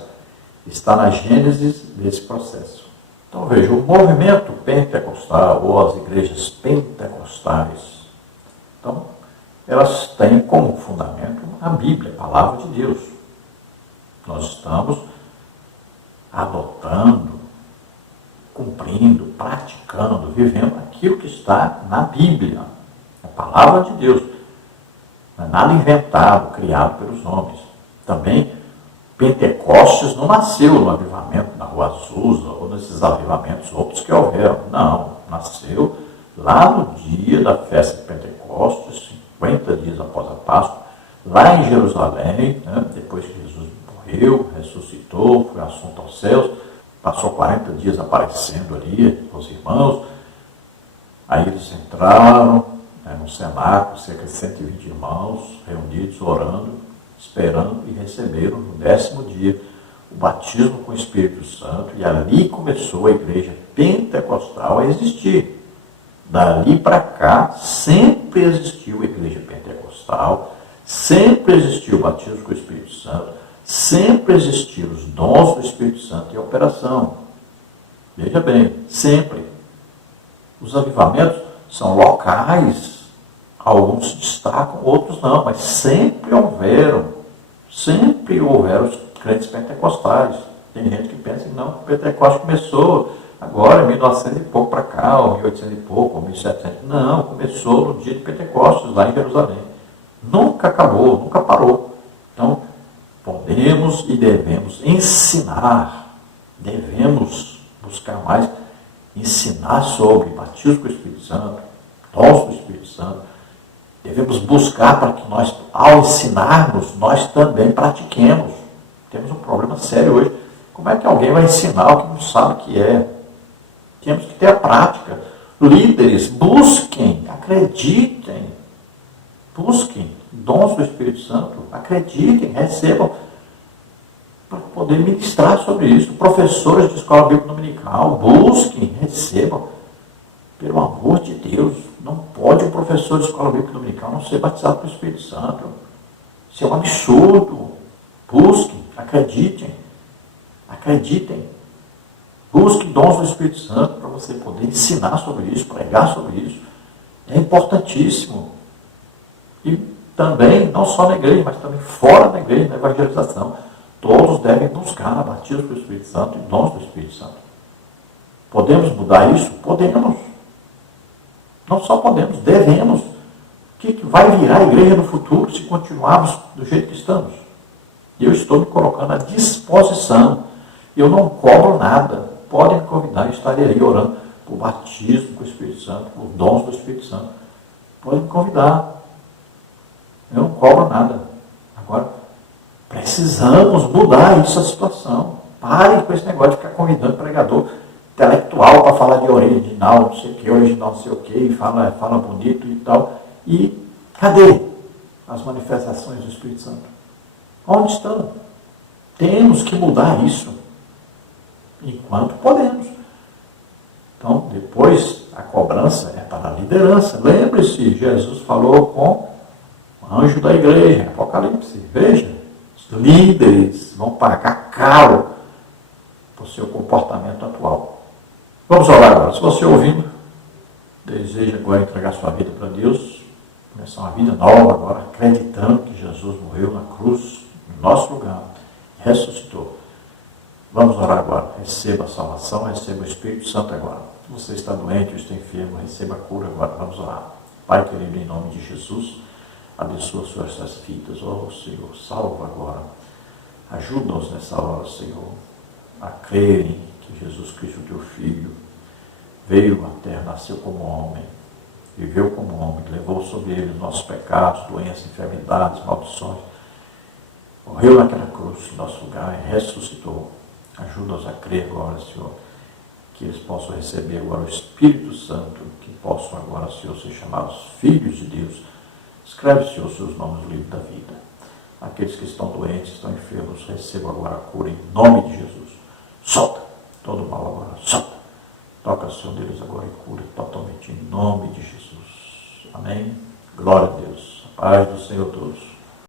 está na gênese desse processo. Então veja, o movimento pentecostal ou as igrejas pentecostais, então, elas têm como fundamento a Bíblia, a palavra de Deus. Nós estamos adotando, cumprindo, praticando, vivendo aquilo que está na Bíblia, a palavra de Deus. Não é nada inventado, criado pelos homens. Também, Pentecostes não nasceu no avivamento na Rua Azusa ou nesses avivamentos outros que houveram. Não, nasceu lá no dia da festa de Pentecostes, 50 dias após a Páscoa, lá em Jerusalém, né, depois que Jesus morreu, ressuscitou, foi assunto aos céus, passou 40 dias aparecendo ali aos irmãos. Aí eles entraram no cenáculo, cerca de 120 irmãos reunidos, orando, esperando e receberam no 10º dia o batismo com o Espírito Santo, e ali começou a igreja pentecostal a existir. Dali para cá, sempre existiu a igreja pentecostal, sempre existiu o batismo com o Espírito Santo, sempre existiram os dons do Espírito Santo em operação. Veja bem, sempre. Os avivamentos são locais, alguns se destacam, outros não, mas sempre houveram os crentes pentecostais. Tem gente que pensa que não, que o Pentecostes começou agora, em 1900 e pouco para cá, ou 1800 e pouco, ou 1700. Não, começou no dia de Pentecostes, lá em Jerusalém. Nunca acabou, nunca parou. Então, podemos e devemos ensinar, devemos buscar mais, ensinar sobre batismo com o Espírito Santo, dons do Espírito Santo. Devemos buscar para que nós, ao ensinarmos, nós também pratiquemos. Temos um problema sério hoje. Como é que alguém vai ensinar o que não sabe o que é? Temos que ter a prática. Líderes, busquem, acreditem. Busquem dons do Espírito Santo, acreditem, recebam. para poder ministrar sobre isso. Professores de escola bíblica dominical, busquem, recebam. Pelo amor de Deus, não pode um professor de escola bíblica dominical não ser batizado pelo Espírito Santo. Isso é um absurdo. Busquem, acreditem. Acreditem. Busquem dons do Espírito Santo para você poder ensinar sobre isso, pregar sobre isso. É importantíssimo. E também, não só na igreja, mas também fora da igreja, na evangelização. Todos devem buscar a batismo do Espírito Santo e dons do Espírito Santo. Podemos mudar isso? Podemos. Não só podemos, devemos. O que vai virar a igreja no futuro se continuarmos do jeito que estamos? Eu estou me colocando à disposição. Eu não cobro nada. Podem me convidar, eu estarei aí orando por batismo com o Espírito Santo, por dons do Espírito Santo. Podem me convidar. Eu não cobro nada. Agora, precisamos mudar essa situação. Parem com esse negócio de ficar convidando pregador intelectual para falar de original, não sei o que, original não sei o que, e fala bonito e tal. E cadê as manifestações do Espírito Santo? Onde estão? Temos que mudar isso. Enquanto podemos. Então, depois, a cobrança é para a liderança. Lembre-se, Jesus falou com o anjo da igreja, Apocalipse. Veja, os líderes vão pagar caro por seu comportamento atual. Vamos orar agora. Se você ouvindo, deseja agora entregar sua vida para Deus, começar uma vida nova agora, acreditando que Jesus morreu na cruz, em nosso lugar, ressuscitou. Vamos orar agora. Receba a salvação, receba o Espírito Santo agora. Se você está doente ou está enfermo, receba a cura agora. Vamos orar. Pai querido, em nome de Jesus, abençoa suas vidas. Oh, Senhor, salva agora. Ajuda-nos nessa hora, Senhor, a crerem que Jesus Cristo, teu Filho, veio à terra, nasceu como homem, viveu como homem, levou sobre ele os nossos pecados, doenças, enfermidades, maldições. Morreu naquela cruz em nosso lugar e ressuscitou. Ajuda-nos a crer agora, Senhor, que eles possam receber agora o Espírito Santo, que possam agora, Senhor, ser chamados filhos de Deus. Escreve, Senhor, seus nomes no livro da vida. Aqueles que estão doentes, estão enfermos, recebam agora a cura em nome de Jesus. Solta todo o mal agora, solta. Toca, Senhor, deles agora e cura totalmente em nome de Jesus. Amém. Glória a Deus. A paz do Senhor a todos.